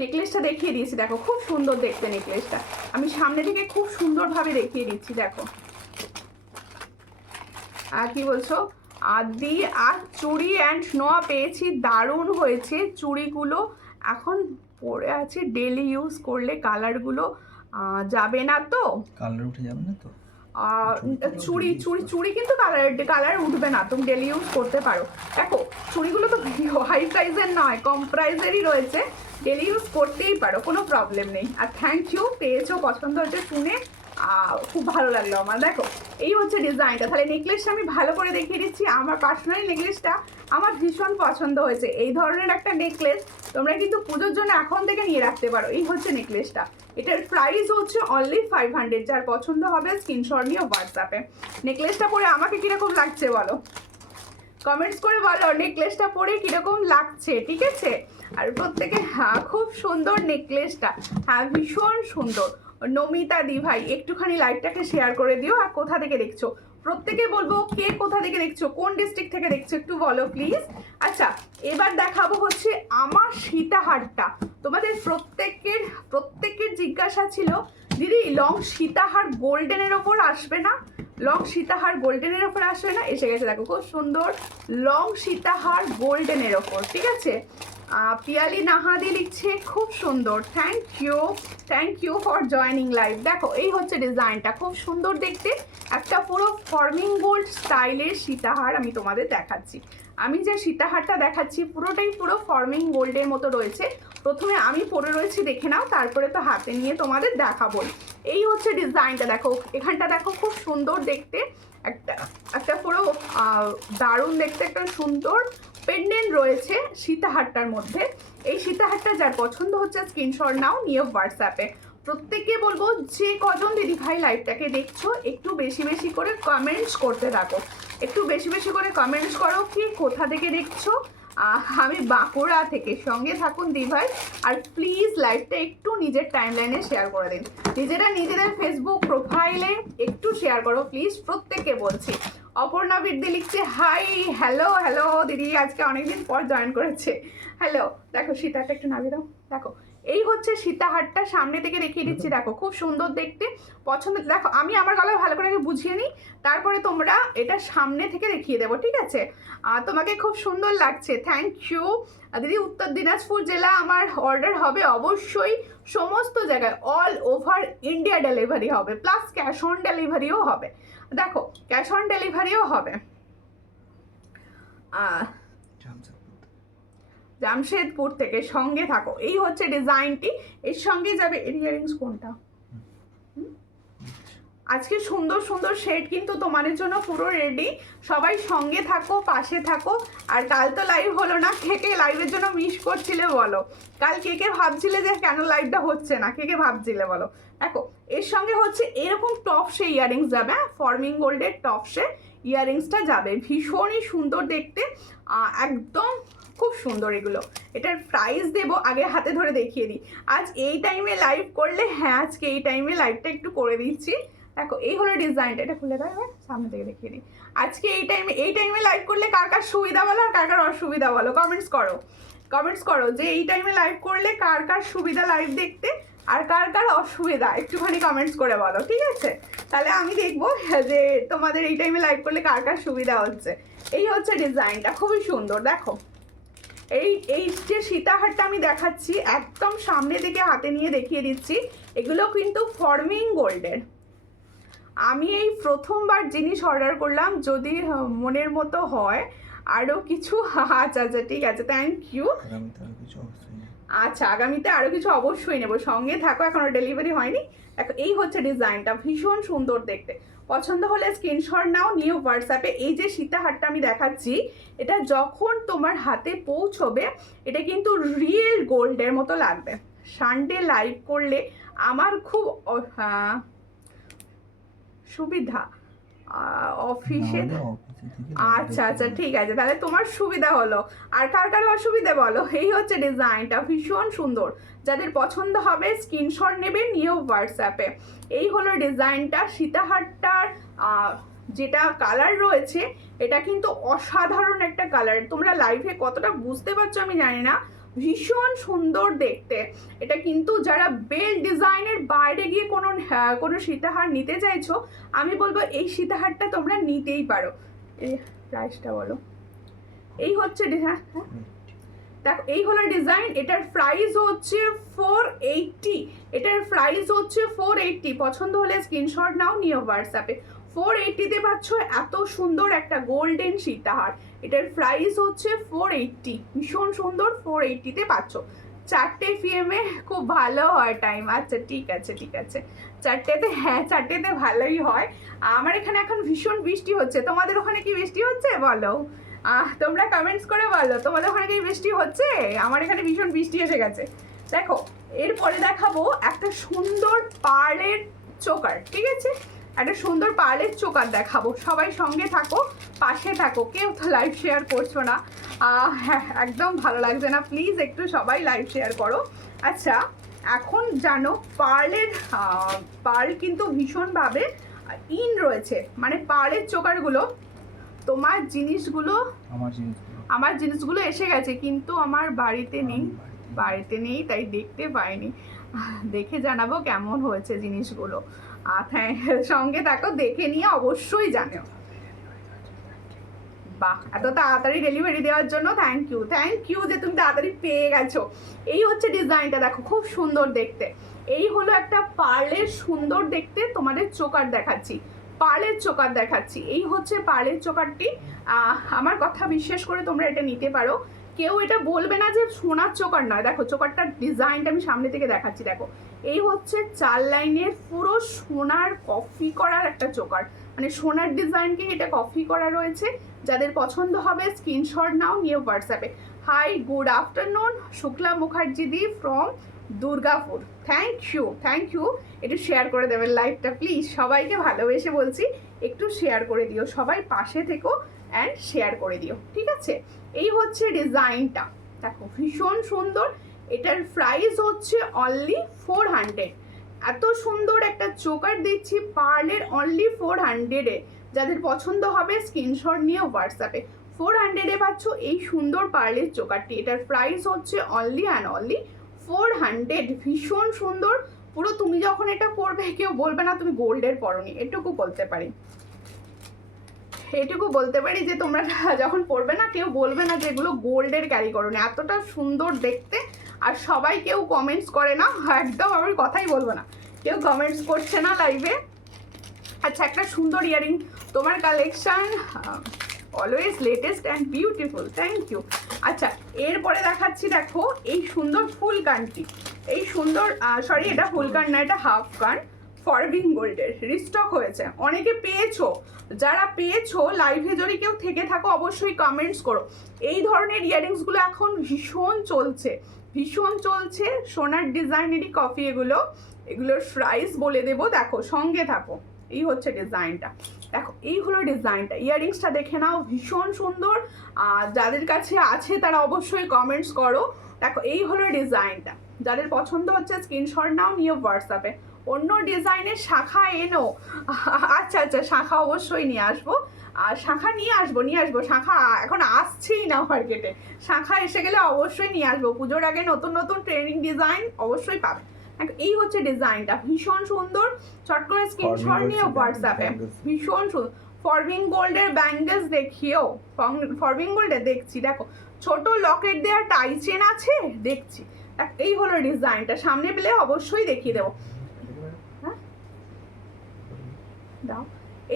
নেকলেসটা দেখিয়ে দিয়েছি, দেখো খুব সুন্দর দেখতে নেকলেসটা, আমি সামনে থেকে খুব সুন্দরভাবে দেখিয়ে দিচ্ছি। দেখো কি বলছো দি, আর চুড়ি অ্যান্ড নোয়া পেয়েছি, দারুণ হয়েছে চুড়িগুলো। এখন পরে আছে, ডেলি ইউজ করলে কালারগুলো যাবে না তো? কালার উঠে যাবে না তো? চুড়ি কিন্তু কালার উঠবে না, তুমি ডেলি ইউজ করতে পারো। দেখো চুড়িগুলো তো হাই প্রাইসের নয়, কম প্রাইসেরই রয়েছে, ডেলি ইউজ করতেই পারো, কোনো প্রবলেম নেই। আর থ্যাংক ইউ, পেয়েছো, পছন্দ হচ্ছে শুনে খুব ভালো লাগলো আমার। দেখো এই হচ্ছে ডিজাইনটা। তাহলে নেকলেসটা আমি ভালো করে দেখিয়ে দিচ্ছি। আমার পার্সোনালি নেকলেসটা আমার ভীষণ পছন্দ হয়েছে। এই ধরনের একটা নেকলেস তোমরা কিন্তু পুজোর জন্য এখন থেকে নিয়ে রাখতে পারো। এই হচ্ছে নেকলেসটা, এটার প্রাইস হচ্ছে অনলি 500। যার পছন্দ হবে স্ক্রিনশট নিয়ে হোয়াটসঅ্যাপে। নেকলেসটা পরে আমাকে কিরকম লাগছে বলো, কমেন্টস করে বলো নেকলেসটা পরে কিরকম লাগছে, ঠিক আছে? আর প্রত্যেকে হ্যাঁ খুব সুন্দর নেকলেসটা, হ্যাঁ ভীষণ সুন্দর। নমিতা দি ভাই একটুখানি লাইভটাকে শেয়ার করে দিও। আর কোথা থেকে দেখছো প্রত্যেকে বলবো, কে কোথা থেকে দেখছো, কোন ডিস্ট্রিক্ট থেকে দেখছো একটু বলো প্লিজ। আচ্ছা এবার দেখাবো হচ্ছে আমার সীতাহারটা। তোমাদের প্রত্যেকের জিজ্ঞাসা ছিল দিদি লং সীতাহার গোল্ডেনের ওপর আসবে না, লং সীতাহার গোল্ডেনের ওপর আসবে না? এসে গেছে, দেখো খুব সুন্দর লং সীতাহার গোল্ডেনের ওপর, ঠিক আছে? পিয়ালি নাহাদি লিখছে খুব সুন্দর, thank you for joining live. দেখো এই হচ্ছে ডিজাইনটা, খুব সুন্দর দেখতে, একটা পুরো ফর্মিং গোল্ড স্টাইলের সীতাহার আমি তোমাদের দেখাচ্ছি। আমি যে সীতাহারটা দেখাচ্ছি পুরোটাই পুরো ফর্মিং গোল্ডের মতো রয়েছে। প্রথমে আমি পরে রয়েছি দেখে নাও, তারপরে তো হাতে নিয়ে তোমাদের দেখাবো। এই হচ্ছে ডিজাইনটা, দেখো এখানটা দেখো খুব সুন্দর দেখতে, একটা পুরো দারুণ দেখতে একটা সুন্দর পেন্ডেন্ট রয়েছে সীতাহারটার মধ্যে। এই সীতাহারটা যার পছন্দ হচ্ছে স্ক্রিনশট নাও, নিয়ে হোয়াটসঅ্যাপে। প্রত্যেককে বলবো যে কজন দিদি ভাই লাইভটাকে দেখছো একটু বেশি বেশি করে কমেন্টস করতে থাকো, একটু বেশি বেশি করে কমেন্টস করো কি কোথা থেকে দেখছো। আমি বাঁকুড়া থেকে, সঙ্গে থাকুন দিভাই। আর প্লিজ লাইভটা একটু নিজের টাইমলাইনে শেয়ার করে দিন, নিজেদের ফেসবুক প্রোফাইলে একটু শেয়ার করো প্লিজ, প্রত্যেককে বলছি। অপর্ণা বৃদ্ধি লিখছে হাই, হ্যালো দিদি, আজকে অনেকদিন পর জয়েন করেছে, হ্যালো। দেখো সীতাটা একটু নামিয়ে দাও, দেখো এই হচ্ছে সীতাহারটা, সামনে থেকে দেখিয়ে দিচ্ছি, দেখো খুব সুন্দর দেখতে, পছন্দ। দেখো আমি আমার গলায় ভালো করে আগে বুঝিয়ে নিই, তারপরে তোমরা এটা সামনে থেকে দেখিয়ে দেবো, ঠিক আছে? তোমাকে খুব সুন্দর লাগছে, থ্যাংক ইউ দিদি। উত্তর দিনাজপুর জেলা আমার অর্ডার হবে অবশ্যই, সমস্ত জায়গায় অল ওভার ইন্ডিয়া ডেলিভারি হবে, প্লাস ক্যাশ অন ডেলিভারিও হবে। দেখো ক্যাশ অন ডেলিভারিও হবে। জামশেদপুর থেকে, সঙ্গে থাকো। এই হচ্ছে ডিজাইনটি, এর সঙ্গে যাবে ইয়ারিংস। কোনটা আজকে সুন্দর সুন্দর শেড কিন্তু তোমাদের জন্য পুরো রেডি, সবাই সঙ্গে থাকো, পাশে থাকো। আর কাল তো লাইভ হলো না, কে কে লাইভের জন্য মিস করছিলে বলো? কাল কে কে ভাবছিলে যে কেন লাইভটা হচ্ছে না, কে কে ভাবছিলে বলো? দেখো এর সঙ্গে হচ্ছে এরকম টপসে ইয়ারিংস যাবে, ফর্মিং গোল্ডের টপসে ইয়ারিংসটা যাবে, ভীষণই সুন্দর দেখতে, একদম খুব সুন্দর এগুলো। এটার প্রাইস দেবো, আগে হাতে ধরে দেখিয়ে দিই। আজ এই টাইমে লাইভ করলে, হ্যাঁ আজকে এই টাইমে লাইভটা একটু করে দিচ্ছি। দেখো এই হলো ডিজাইনটা, এটা খুলে দেয়, সামনে থেকে দেখিয়ে দিই। আজকে এই টাইমে লাইভ করলে কার কার সুবিধা বলো আর কার কার অসুবিধা বলো, কমেন্টস করো যে এই টাইমে লাইভ করলে কার কার সুবিধা লাইভ দেখতে আর কার কার অসুবিধা, একটুখানি কমেন্টস করে বলো, ঠিক আছে? তাহলে আমি দেখবো যে তোমাদের এই টাইমে লাইভ করলে কার কার সুবিধা হচ্ছে। এই হচ্ছে ডিজাইনটা, খুবই সুন্দর। দেখো এই যে সীতাহারটা আমি দেখাচ্ছি, একদম সামনে থেকে হাতে নিয়ে দেখিয়ে দিচ্ছি, এগুলো কিন্তু ফর্মিং গোল্ডের। আমি এই প্রথমবার জিনিস অর্ডার করলাম, যদি মনের মতো হয় আরও কিছু, আচ্ছা আচ্ছা ঠিক আছে, থ্যাংক ইউ। আচ্ছা আগামীতে আরও কিছু অবশ্যই নেবো, সঙ্গে থাকো, এখনও ডেলিভারি হয়নি। দেখো এই হচ্ছে ডিজাইনটা, ভীষণ সুন্দর দেখতে, পছন্দ হলে স্ক্রিনশট নাও, নিয়ে হোয়াটসঅ্যাপে। এই যে সীতাহারটা আমি দেখাচ্ছি, এটা যখন তোমার হাতে পৌঁছবে এটা কিন্তু রিয়েল গোল্ডের মতো লাগবে। সানডে লাইভ করলে আমার খুব সুবিধা, অফিসে। আচ্ছা আচ্ছা ঠিক আছে, তাহলে তোমার সুবিধা হলো, আর কার কার অসুবিধা বলো? এই হচ্ছে ডিজাইনটা, ভীষণ সুন্দর, যাদের পছন্দ হবে স্ক্রিনশট নেবে, নিয়েও হোয়াটসঅ্যাপে। এই হলো ডিজাইনটা, সীতাহারটার যেটা কালার রয়েছে এটা কিন্তু অসাধারণ একটা কালার, তোমরা লাইভে কতটা বুঝতে পারছো আমি জানি না, ভীষণ সুন্দর দেখতে। এটা কিন্তু যারা বেল ডিজাইনের বাইরে গিয়ে কোনো সীতাহার নিতে চাইছো, আমি বলবো এই সীতাহারটা তোমরা নিতেই পারো। প্রাইসটা বলো। এই হচ্ছে ডিজাইন, দেখো এই হলো ডিজাইন, এটার প্রাইস হচ্ছে 480, এটার প্রাইস হচ্ছে 480। পছন্দ হলে স্ক্রিনশট নাও, নিয়ে হোয়াটসঅ্যাপে। 480-তে পাচ্ছ এত সুন্দর একটা গোল্ডেন সীতাহার, এটার প্রাইস হচ্ছে 480, ভীষণ সুন্দর, 480-তে পাচ্ছ। 4টে PM খুব ভালো হয় টাইম, আচ্ছা ঠিক আছে ঠিক আছে, 4টেতে, হ্যাঁ 4টেতে ভালোই হয়। আমার এখানে এখন ভীষণ বৃষ্টি হচ্ছে, তোমাদের ওখানে কি বৃষ্টি হচ্ছে বলো? তোমরা কমেন্টস করে বলো তোমাদের ওখানে কি বৃষ্টি হচ্ছে? আমার এখানে ভীষণ বৃষ্টি এসে গেছে। দেখো এরপরে দেখাবো একটা সুন্দর পার্লের চোকার, ঠিক আছে? একটা সুন্দর পার্লের চোকার দেখাবো, সবাই সঙ্গে থাকো, পাশে থাকো, কেউ তো লাইভ শেয়ার করছো না, হ্যাঁ একদম ভালো লাগছে না, প্লিজ একটু সবাই লাইভ শেয়ার করো। আচ্ছা এখন জানো পার্ল কিন্তু ভীষণভাবে ইন রয়েছে, মানে পার্লের চোকারগুলো, তোমার জিনিসগুলো, আমার জিনিসগুলো এসে গেছে, কিন্তু আমার বাড়িতে নেই, তাই দেখতে পাইনি, দেখে জানাবো কেমন হয়েছে জিনিসগুলো। সঙ্গে থাকো, দেখে নিয়ে অবশ্যই জানো। বাহ, এত তাড়াতাড়ি ডেলিভারি দেওয়ার জন্য থ্যাংক ইউ যে তুমি তাড়াতাড়ি পেয়ে গেছো। এই হচ্ছে ডিজাইনটা, দেখো খুব সুন্দর দেখতে। এই হলো একটা পার্লের সুন্দর দেখতে তোমাদের চোকার দেখাচ্ছি, পার্লের চোকার দেখাচ্ছি। এই হচ্ছে পার্লের চোকারটি, আমার কথা বিশ্বাস করে তোমরা এটা নিতে পারো, কেউ এটা বলবে না যে সোনার চোকার নয়। দেখো চোকারটার ডিজাইনটা আমি সামনে থেকে দেখাচ্ছি, দেখো এই হচ্ছে 4 লাইনের পুরো সোনার কফি করার একটা চোকার, মানে সোনার ডিজাইনকে এটা কফি করা রয়েছে। যাদের পছন্দ হবে স্ক্রিনশট নাও, নিয়ে হোয়াটসঅ্যাপে। Hi good afternoon Shukla Mukherjee di from Durgapur, thank you. একটু শেয়ার করে দেবেন লাইভটা প্লিজ, সবাইকে ভালোবেসে বলছি একটু শেয়ার করে দিও, সবাই পাশে থেকো অ্যান্ড শেয়ার করে দিও, ঠিক আছে? এই হচ্ছে ডিজাইনটা, দেখো ভীষণ সুন্দর, এটার প্রাইস হচ্ছে অনলি 400। এত সুন্দর একটা চোকার দিচ্ছি পার্লের অনলি 400-এ, যাদের পছন্দ হবে স্ক্রিনশট নিয়ে হোয়াটসঅ্যাপে। 400-এ পাচ্ছ এই সুন্দর পার্লের চোকারটি, এটার প্রাইস হচ্ছে অনলি অ্যান্ড অনলি 400, ভীষণ সুন্দর। পুরো তুমি যখন এটা পরবে কেউ বলবে না তুমি গোল্ডের পরনি, এটুকু বলতে পারি, এটুকু বলতে পারি যে তোমরা যখন পরবে না কেউ বলবে না যে এগুলো গোল্ডের ক্যারি করো না, এতটা সুন্দর দেখতে। আর সবাই কেউ কমেন্টস করে না, একদম আমার কথাই বলবো না, কেউ কমেন্টস করছে না লাইভে। আচ্ছা, একটা সুন্দর ইয়ারিং তোমার collection, always latest and beautiful, thank you. আচ্ছা, এরপরে দেখাচ্ছি, দেখো এই সুন্দর ফুল কানটি, এই সুন্দর সরি এটা ফুল কান না, এটা হাফ কান, ফরবিং গোল্ডের রিস্টক হয়েছে, অনেকে পেয়েছো, যারা পেয়েছো লাইভে যদি কেউ থেকে থাকো অবশ্যই কমেন্টস করো। এই ধরনের ইয়ারিংসগুলো এখন ভীষণ চলছে, ভীষণ চলছে, সোনার ডিজাইনেরই কপি এগুলো, এগুলোর প্রাইস বলে দেবো, দেখো সঙ্গে থাকো। এই হচ্ছে ডিজাইনটা, দেখো এই হলো ডিজাইনটা, ইয়াররিংসটা দেখে নাও, ভীষণ সুন্দর। যাদের কাছে আছে তারা অবশ্যই কমেন্টস করো। দেখো এই হলো ডিজাইনটা, যাদের পছন্দ হচ্ছে স্ক্রিনশট নাও, নিয়ে হোয়াটসঅ্যাপে। অন্য ডিজাইনের শাখা এনো, আচ্ছা আচ্ছা, শাখা অবশ্যই নিয়ে আসবো, আর শাখা নিয়ে আসবো, শাখা এখন আসছেই না মার্কেটে, শাখা এসে গেলে অবশ্যই নিয়ে আসবো। পুজোর আগে নতুন নতুন ট্রেনিং ডিজাইন অবশ্যই পাবে। এই হচ্ছে ডিজাইনটা, ভীষণ সুন্দর, চট করে স্ক্রিনশট নিয়ে হোয়াটসঅ্যাপে, ভীষণ সুন্দর। ফরবিং গোল্ডের ব্যাঙ্গেলস দেখিও, ফরবিং গোল্ডের দেখছি, দেখো ছোট লকেট দেওয়া টাই চেন আছে, দেখছি। এই হলো ডিজাইনটা, সামনে পেলে অবশ্যই দেখিয়ে দেবো। হ্যাঁ দাও,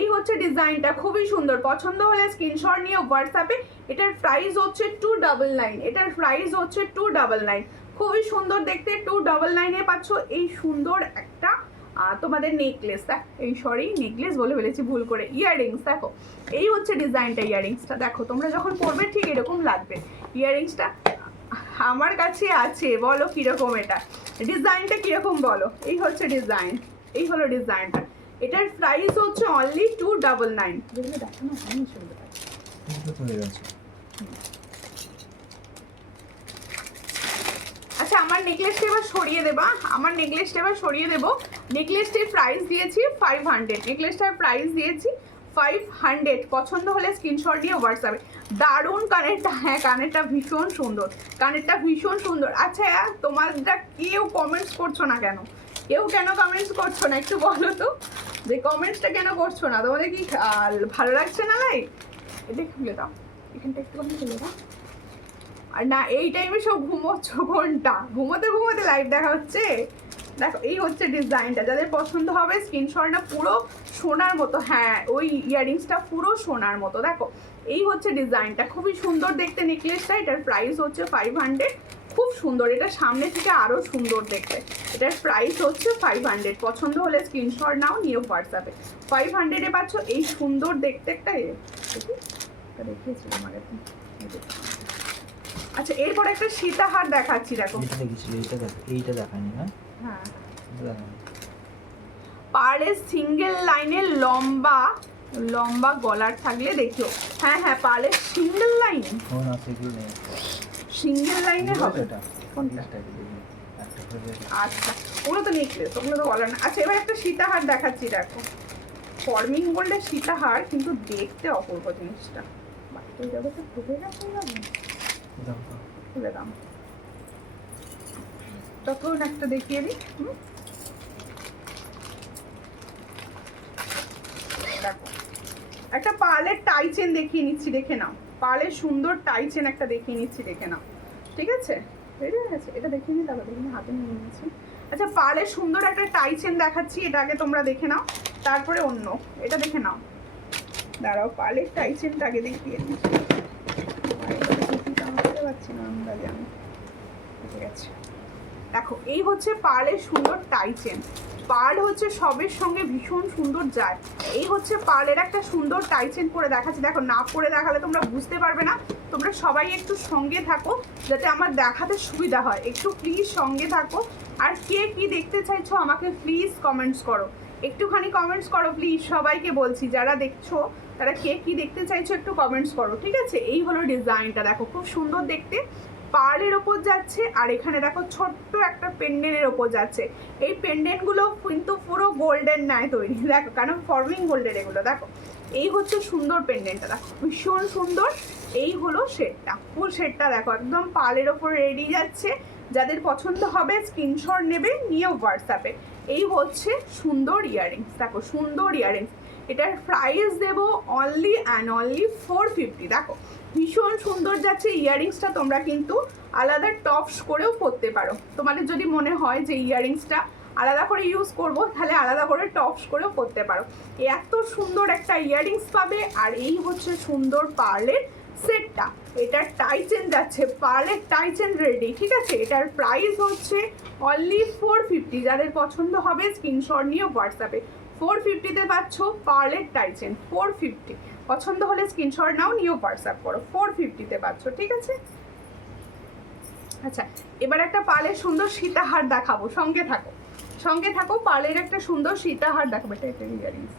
এই হচ্ছে ডিজাইনটা, খুবই সুন্দর, পছন্দ হলে স্ক্রিনশট নিয়ে হোয়াটসঅ্যাপে। এটার প্রাইস হচ্ছে 299, এটার প্রাইস হচ্ছে 299, খুবই সুন্দর দেখতে। 299-এ পাচ্ছ এই সুন্দর একটা তোমাদের নেকলেস, এই সরি নেকলেস বলে ফেলেছি ভুল করে, ইয়াররিংস। দেখো এই হচ্ছে ডিজাইনটা, ইয়াররিংসটা দেখো, তোমরা যখন পরবে ঠিক এরকম লাগবে। ইয়াররিংসটা আমার কাছে আছে, বলো কিরকম, এটা ডিজাইনটা কিরকম বলো। এই হচ্ছে ডিজাইন, এই হলো ডিজাইনটা, এটার প্রাইস হচ্ছে অনলি 299। যেগুলো দেখানো হয়নি সেগুলো আচ্ছা, আমার নেকলেসটা এবার সরিয়ে দেবা, আমার নেকলেসটা এবার সরিয়ে দেবো। নেকলেসটির প্রাইস দিয়েছি 500, নেকলেসটার প্রাইস দিয়েছি 500। পছন্দ হলে স্ক্রিনশট দিয়ে হোয়াটসঅ্যাপে। দারুণ কানেরটা, হ্যাঁ কানেরটা ভীষণ সুন্দর, কানেরটা ভীষণ সুন্দর। আচ্ছা তোমারটা কেউ কমেন্টস করছো না কেন, কেউ কেন কমেন্টস করছো না একটু বলো তো, যে কমেন্টসটা কেন করছো না, তোমাদের কি ভালো লাগছে না লাইভ? এটা খুলে দাও, এখানটা একটুখানি খুলে দাও। আর না এই টাইমে সব ঘুমোচ্ছ, ঘন্টা ঘুমোতে ঘুমোতে লাইভ দেখা হচ্ছে। দেখো এই হচ্ছে ডিজাইনটা, যাদের পছন্দ হবে স্ক্রিনশটটা, পুরো সোনার মতো, হ্যাঁ ওই ইয়াররিংসটা পুরো সোনার মতো। দেখো এই হচ্ছে ডিজাইনটা, খুবই সুন্দর দেখতে নেকলেসটা, এটার প্রাইস হচ্ছে 500, খুব সুন্দর, এটা সামনে থেকে আরও সুন্দর দেখতে। এটার প্রাইস হচ্ছে 500, পছন্দ হলে স্ক্রিনশট নাও, নিয়ে হোয়াটসঅ্যাপে। 500-এ পাচ্ছ এই সুন্দর দেখতে একটা, দেখিয়েছি আমার এখন। আচ্ছা এরপর একটা সীতাহার দেখাচ্ছি, দেখো এইটা দেখানি না, হ্যাঁ পার্লের সিঙ্গেল লাইনের লম্বা লম্বা গলার থাকলে দেখিও, হ্যাঁ হ্যাঁ পার্লের সিঙ্গেল লাইন, সিঙ্গেল লাইনে হবে কোনটা? আচ্ছা ওগুলো তো নেকলেস, ওগুলো তো গলার না। আচ্ছা এবার একটা সীতাহার দেখাচ্ছি, দেখো ফরমিং গোল্ডের সীতাহার, কিন্তু দেখতে অপূর্ব জিনিসটা। বাড়িতে যাবে তো খুলে রাখতে যাবে, খুলে দাম তখন একটা দেখিয়ে দিই। দেখো একটা পার্লের টাই চেন দেখিয়ে নিচ্ছি, দেখে নাও, পার্লের সুন্দর টাই চেন একটা দেখিয়ে নিচ্ছি, দেখে নাও, ঠিক আছে? রেডি হয়ে গেছে, এটা দেখে নিই, তারপর দেখে হাতে নিয়ে নিয়েছি। আচ্ছা পার্লের সুন্দর একটা টাই চেন দেখাচ্ছি, এটা আগে তোমরা দেখে নাও, তারপরে অন্য এটা দেখে নাও। দাঁড়াও পার্লের টাই চেনটা আগে দেখিয়ে নিচ্ছি, পাচ্ছি না আন্দাজে আমি, ঠিক আছে? দেখো এই হচ্ছে পার্লের সুন্দর টাই চেন, পার্ল হচ্ছে সবের সঙ্গে ভীষণ সুন্দর যায়। এই হচ্ছে পার্লের একটা সুন্দর টাই চেন পরে দেখাচ্ছি, দেখো না পরে দেখালে তোমরা বুঝতে পারবে না, তোমরা সবাই একটু সঙ্গে থাকো যাতে আমার দেখাতে সুবিধা হয়, একটু প্লিজ সঙ্গে থাকো। আর কে কি দেখতে চাইছো আমাকে প্লিজ কমেন্টস করো, একটুখানি কমেন্টস করো প্লিজ, সবাইকে বলছি যারা দেখছো তারা কে কি দেখতে চাইছো একটু কমেন্টস করো, ঠিক আছে? এই হলো ডিজাইনটা, দেখো খুব সুন্দর দেখতে, পার্লের ওপর যাচ্ছে, আর এখানে দেখো ছোট্ট একটা পেন্ডেন্টের ওপর যাচ্ছে। এই পেন্ডেন্টগুলো কিন্তু পুরো গোল্ডের ন্যায় তৈরি, দেখো কারণ ফরমিং গোল্ডের এগুলো। দেখো এই হচ্ছে সুন্দর পেন্ডেন্টটা, দেখো ভীষণ সুন্দর। এই হলো সেটটা, ফুল সেটটা দেখো একদম পার্লের ওপর রেডি যাচ্ছে। যাদের পছন্দ হবে স্ক্রিনশট নেবে, নিয়ে হোয়াটসঅ্যাপে। এই হচ্ছে সুন্দর ইয়াররিংস, দেখো সুন্দর ইয়াররিংস। এটার প্রাইস দেবো অনলি অ্যান্ড অনলি 450। দেখো ভীষণ সুন্দর যাচ্ছে ইয়াররিংসটা। তোমরা কিন্তু আলাদা টপস করেও পরতে পারো। তোমাদের যদি মনে হয় যে ইয়াররিংসটা আলাদা করে ইউজ করব, তাহলে আলাদা করে টপস করেও পরতে পারো। এত সুন্দর একটা ইয়াররিংস পাবে। আর এই হচ্ছে সুন্দর পার্লের সেটটা। এটার টাই চেন যাচ্ছে, পার্লের টাই চেন রেডি, ঠিক আছে। এটার প্রাইস হচ্ছে অনলি 450। যাদের পছন্দ হবে স্ক্রিনশট নিয়ে হোয়াটসঅ্যাপে। 450-তে পাচ্ছ পার্লের টাই চেন, 450। পছন্দ হলে স্ক্রিনশট নাও, নিয়ে হোয়াটসঅ্যাপ করো। 450-তে পাচ্ছ, ঠিক আছে। আচ্ছা, এবার একটা পার্লের সুন্দর সীতাহার দেখাবো, সঙ্গে থাকো সঙ্গে থাকো। পার্লের একটা সুন্দর সীতাহার দেখাবো। এটা একটা ইয়াররিংস।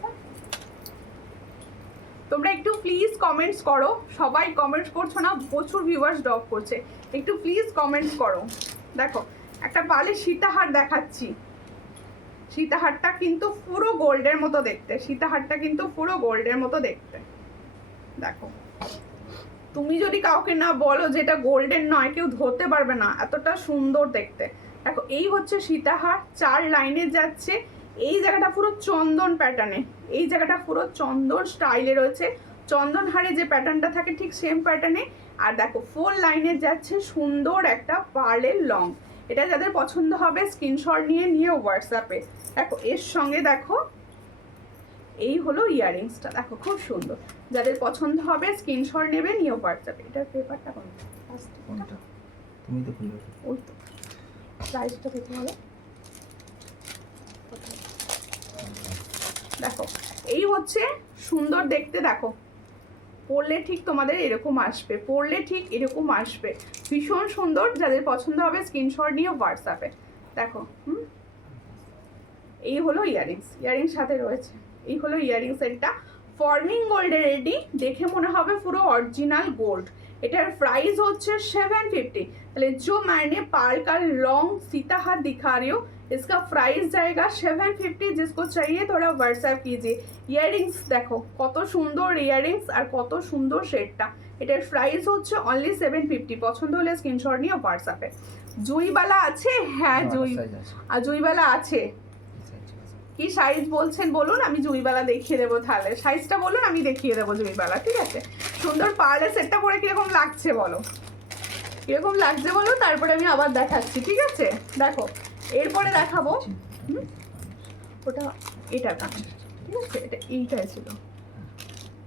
তোমরা একটু প্লিজ কমেন্টস করো, সবাই কমেন্টস করছো না, প্রচুর ভিউয়ার্স ড্রপ করছে, একটু প্লিজ কমেন্টস করো। দেখো একটা পার্লের সীতাহার দেখাচ্ছি। সীতাহারটা কিন্তু পুরো গোল্ডের মতো দেখতে, সীতাহারটা কিন্তু পুরো গোল্ডের মতো দেখতে। দেখো তুমি যদি কাউকে না বলো যে এটা গোল্ডেন নয়, কেউ ধরতে পারবে না, এতটা সুন্দর দেখতে। দেখো এই হচ্ছে সীতাহার, 4 লাইনে যাচ্ছে। এই জায়গাটা পুরো চন্দন প্যাটার্নে, এই জায়গাটা পুরো চন্দন স্টাইলে রয়েছে। চন্দন হারে যে প্যাটার্নটা থাকে ঠিক সেম প্যাটার্নে। আর দেখো 4 লাইনে যাচ্ছে সুন্দর একটা পার্লের লং। এটা যাদের পছন্দ হবে স্ক্রিনশট নিয়ে হোয়াটসঅ্যাপে। দেখো এর সঙ্গে দেখো এই হলো ইয়াররিংসটা, দেখো খুব সুন্দর। যাদের পছন্দ হবে স্ক্রিনশট নেবে, নিয়ে হোয়াটসঅ্যাপে। এটার পেপারটা কোনটা তুমি তো খুলবে? ওই তো প্রাইসটা দেখতে হবে। দেখো এই হচ্ছে সুন্দর দেখতে। দেখো পরলে ঠিক তোমাদের এরকম আসবে, পরলে ঠিক এরকম আসবে, ভীষণ সুন্দর। যাদের পছন্দ হবে স্ক্রিনশট নিয়ে হোয়াটসঅ্যাপে। দেখো এই হলো ইয়াররিংস, ইয়াররিংস সাথে রয়েছে। এই হলো ইয়াররিংস সেটটা, ফর্মিং গোল্ডে রেডি। দেখে মনে হবে পুরো অরিজিনাল গোল্ড। এটার প্রাইস হচ্ছে 750। তাহলে जो मैंने पार्ल का लॉन्ग सीताहार दिखा रही हो, इसका प्राइस जाएगा 750। जिसको चाहिए थोड़ा व्हाट्सएप कीजिए। ইয়াররিংস দেখো কত সুন্দর ইয়াররিংস আর কত সুন্দর শেডটা। এটার প্রাইস হচ্ছে অনলি 750। পছন্দ হলে স্ক্রিনশট নিয়ে হোয়াটসঅ্যাপে। জুইবালা আছে? হ্যাঁ জুইবালা আছে। কি সাইজ বলছেন বলুন, আমি জুইবালা দেখিয়ে দেবো। তাহলে সাইজটা বলুন, আমি দেখিয়ে দেবো জুইবালা, ঠিক আছে। সুন্দর পার্লের সেটটা পরে কিরকম লাগছে বলো, কিরকম লাগছে বলো, তারপরে আমি আবার দেখাচ্ছি, ঠিক আছে। দেখো এরপরে দেখাবো ওটা, এটা ঠিক আছে, এটা এইটাই ছিল।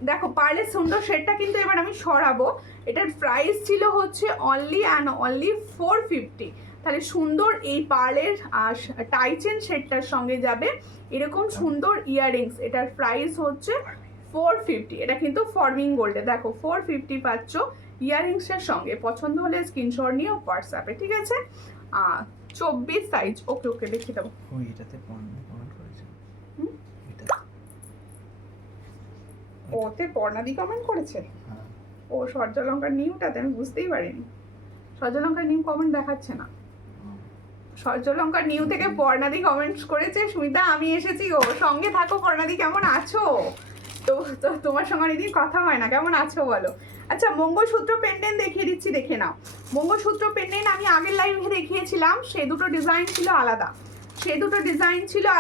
দেখো পার্লের সুন্দর সেটটা কিন্তু এবার আমি সরাবো। এটার প্রাইস ছিল হচ্ছে অনলি অ্যান্ড অনলি 450। তাহলে সুন্দর এই পার্লের টাই চেন সেটটার সঙ্গে যাবে এরকম সুন্দর ইয়াররিংস। এটার প্রাইস হচ্ছে 450। এটা কিন্তু ফর্মিং গোল্ডে। দেখো 450 পাচ্ছ ইয়াররিংসের সঙ্গে। পছন্দ হলে স্ক্রিনশট নিয়ে হোয়াটসঅ্যাপে, ঠিক আছে। 24 সাইজ। ওকে ওকে দেখিয়ে দেবো। এটাতে কমেন্ট করেছে, ওতে পর্ণাদি কমেন্ট করেছে। ও সূর্যলঙ্কার নিউটাতে আমি বুঝতেই পারিনি। সূর্যলঙ্কার নিউ কমেন্ট দেখাচ্ছে না। সূর্যলঙ্কার নিউ থেকে পর্ণাদি কমেন্টস করেছে, সুমিতা আমি এসেছি গো, সঙ্গে থাকো। পর্ণাদি কেমন আছো? তো তোমার সঙ্গে অনেকদিন কথা হয় না, কেমন আছো বলো। আচ্ছা মঙ্গলসূত্র পেন্ডেন্ট দেখিয়ে দিচ্ছি, দেখে নাও। মঙ্গলসূত্র পেন্ডেন্ট আমি আগের লাইভে দেখিয়েছিলাম, সে দুটো ডিজাইন ছিল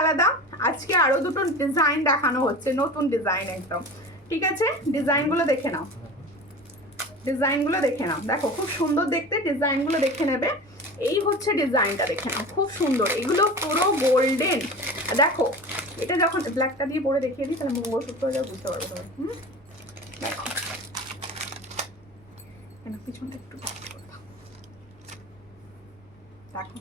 আলাদা। আজকে আরো দুটো ডিজাইন দেখানো হচ্ছে, নতুন ডিজাইন একদম, ঠিক আছে। ডিজাইনগুলো দেখে নাও, দেখো খুব সুন্দর দেখতে। ডিজাইনগুলো দেখে নেবে। এই হচ্ছে ডিজাইনটা, দেখে নাও খুব সুন্দর। এগুলো পুরো গোল্ডেন। দেখো এটা যখন ব্ল্যাকটা দিয়ে পরে দেখিয়ে দিই, তাহলে মঙ্গলসূত্রটা বুঝতে পারবো তুমি। দেখো পিছনটা একটু দেখো,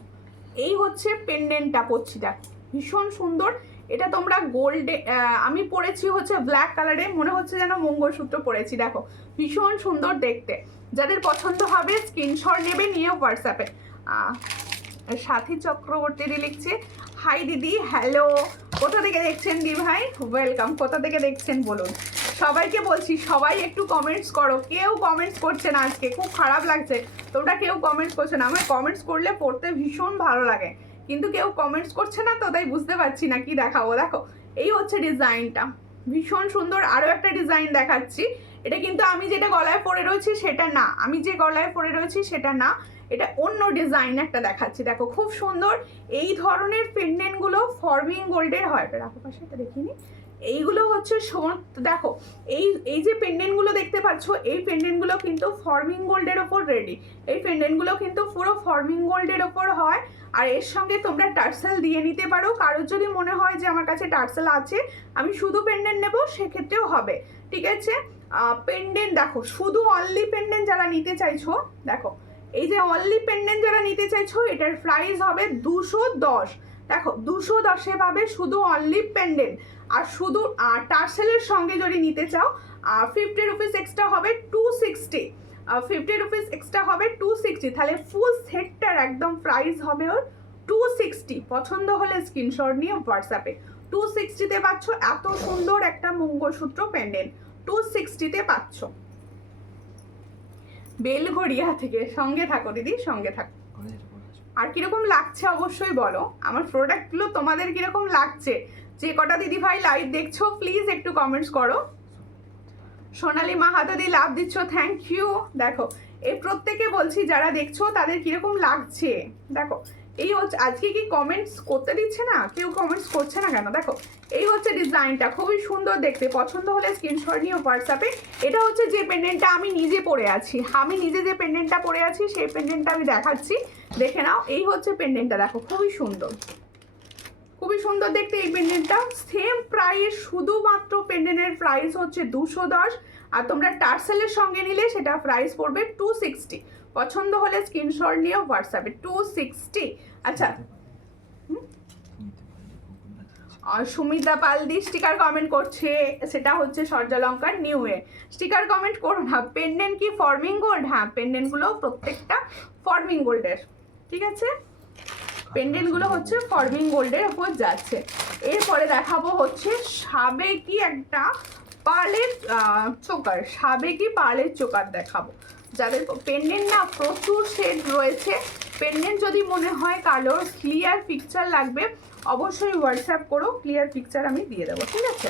এই হচ্ছে পেন্ডেন্টটা পরছি। দেখো ভীষণ সুন্দর। এটা তোমরা গোল্ডে, আমি পরেছি হচ্ছে ব্ল্যাক কালারে, মনে হচ্ছে যেন মঙ্গলসূত্র পরেছি। দেখো ভীষণ সুন্দর দেখতে। যাদের পছন্দ হবে স্ক্রিনশট নেবে, নিয়ে হোয়াটসঅ্যাপে। সাথী চক্রবর্তী লিখছে হাই দিদি, হ্যালো। কোথা থেকে দেখছেন দি ভাই? ওয়েলকাম। কোথা থেকে দেখছেন বলুন। সবাইকে বলছি সবাই একটু কমেন্টস করো। কেউ কমেন্টস করছে না আজকে, খুব খারাপ লাগছে। তোমরা কেউ কমেন্টস করছে না। আমার কমেন্টস করলে পড়তে ভীষণ ভালো লাগে, কিন্তু কেউ কমেন্টস করছে না, তো তাই বুঝতে পারছি না কি দেখাবো। দেখো এই হচ্ছে ডিজাইনটা, ভীষণ সুন্দর। আরও একটা ডিজাইন দেখাচ্ছি। এটা কিন্তু আমি যেটা গলায় পরে রয়েছি সেটা না, আমি যে গলায় পরে রয়েছি সেটা না, এটা অন্য ডিজাইন একটা দেখাচ্ছি। দেখো খুব সুন্দর এই ধরনের পেন্ডেন্টগুলো ফর্মিং গোল্ডের হয়। এটা রাখো পাশে, এটা দেখিনি। এইগুলো হচ্ছে দেখো এই যে পেন্ডেন্টগুলো দেখতে পাচ্ছ, এই পেন্ডেন্টগুলো কিন্তু ফর্মিং গোল্ডের ওপর রেডি। এই পেন্ডেন্টগুলো কিন্তু পুরো ফর্মিং গোল্ডের ওপর হয়। আর এর সঙ্গে তোমরা টার্সেল দিয়ে নিতে পারো। কারোর যদি মনে হয় যে আমার কাছে টার্সেল আছে, আমি শুধু পেন্ডেন্ট নেবো, সেক্ষেত্রেও হবে, ঠিক আছে। পেন্ডেন্ট দেখো, শুধু অনলি পেন্ডেন্ট যারা নিতে চাইছো, দেখো এই যে অনলি পেন্ডেন্ট যারা নিতে চাইছো, এটার প্রাইস হবে 210। দেখো 210-এ পাবে শুধু অনলি পেন্ডেন্ট। আর শুধু টার্সেলের সঙ্গে যদি নিতে চাও 50 রুপিস এক্সট্রা হবে 260। 50 রুপিস এক্সট্রা হবে 260। তাহলে ফুল সেটটার একদম প্রাইস হবে ওর 260। পছন্দ হলে স্ক্রিনশট নিয়ে হোয়াটসঅ্যাপে। 260-তে পাচ্ছ এত সুন্দর একটা মঙ্গলসূত্র পেন্ডেন্ট, 260-তে পাচ্ছ। বেলঘড়িয়া থেকে। সঙ্গে থাকো দিদি, সঙ্গে থাকো। আর কিরকম লাগছে অবশ্যই বলো, আমার প্রোডাক্টগুলো তোমাদের কিরকম লাগছে। যে কটা দিদি ভাই লাইভ দেখছো প্লিজ একটু কমেন্টস করো। সোনালি মাহাতাদি লাভ দিচ্ছ, থ্যাংক ইউ। দেখো এই প্রত্যেকে বলছি যারা দেখছো তাদের কিরকম লাগছে। দেখো এই হচ্ছে, আজকে কি কমেন্টস করতে দিচ্ছে না, কেউ কমেন্টস করছে না কেন? দেখো এই হচ্ছে ডিজাইনটা, খুবই সুন্দর দেখতে। পছন্দ হলে স্ক্রিনশট নিয়ে হোয়াটসঅ্যাপে। এটা হচ্ছে যে পেন্ডেন্টটা আমি নিজে পরে আছি, আমি নিজে যে পেন্ডেন্টটা পরে আছি সেই পেন্ডেন্টটা আমি দেখাচ্ছি, দেখে নাও। এই হচ্ছে পেন্ডেন্টটা, দেখো খুবই সুন্দর, খুবই সুন্দর দেখতে এই পেন্ডেন্টটা। সেম প্রাইস, শুধুমাত্র পেন্ডেন্টের প্রাইস হচ্ছে 210। আর তোমরা টার্সেলের সঙ্গে নিলে সেটা প্রাইস পড়বে 260। পছন্দ হলে স্ক্রিনশট নিয়ে হোয়াটসঅ্যাপে 260। আচ্ছা, সুমিতা পালদি স্টিকার কমেন্ট করছে, সেটা হচ্ছে সূর্যালঙ্কার নিউ এ। স্টিকার কমেন্ট করো না। পেন্ডেন্ট কি ফর্মিং গোল্ড? হ্যাঁ, পেন্ডেন্টগুলো প্রত্যেকটা ফর্মিং গোল্ডের, ঠিক আছে। পেন্ডেন্টগুলো হচ্ছে ফর্মিং গোল্ডের উপর যাচ্ছে। এরপরে দেখাবো হচ্ছে সাবেকি একটা পার্লের চোকার, সাবেকি পার্লের চোকার দেখাবো। যাদের পেন্ডেন্ট না প্রচুর শেড রয়েছে, পেন্ডেন্ট যদি মনে হয় কালোর ক্লিয়ার পিকচার লাগবে অবশ্যই হোয়াটসঅ্যাপ করো, ক্লিয়ার পিকচার আমি দিয়ে দেবো, ঠিক আছে।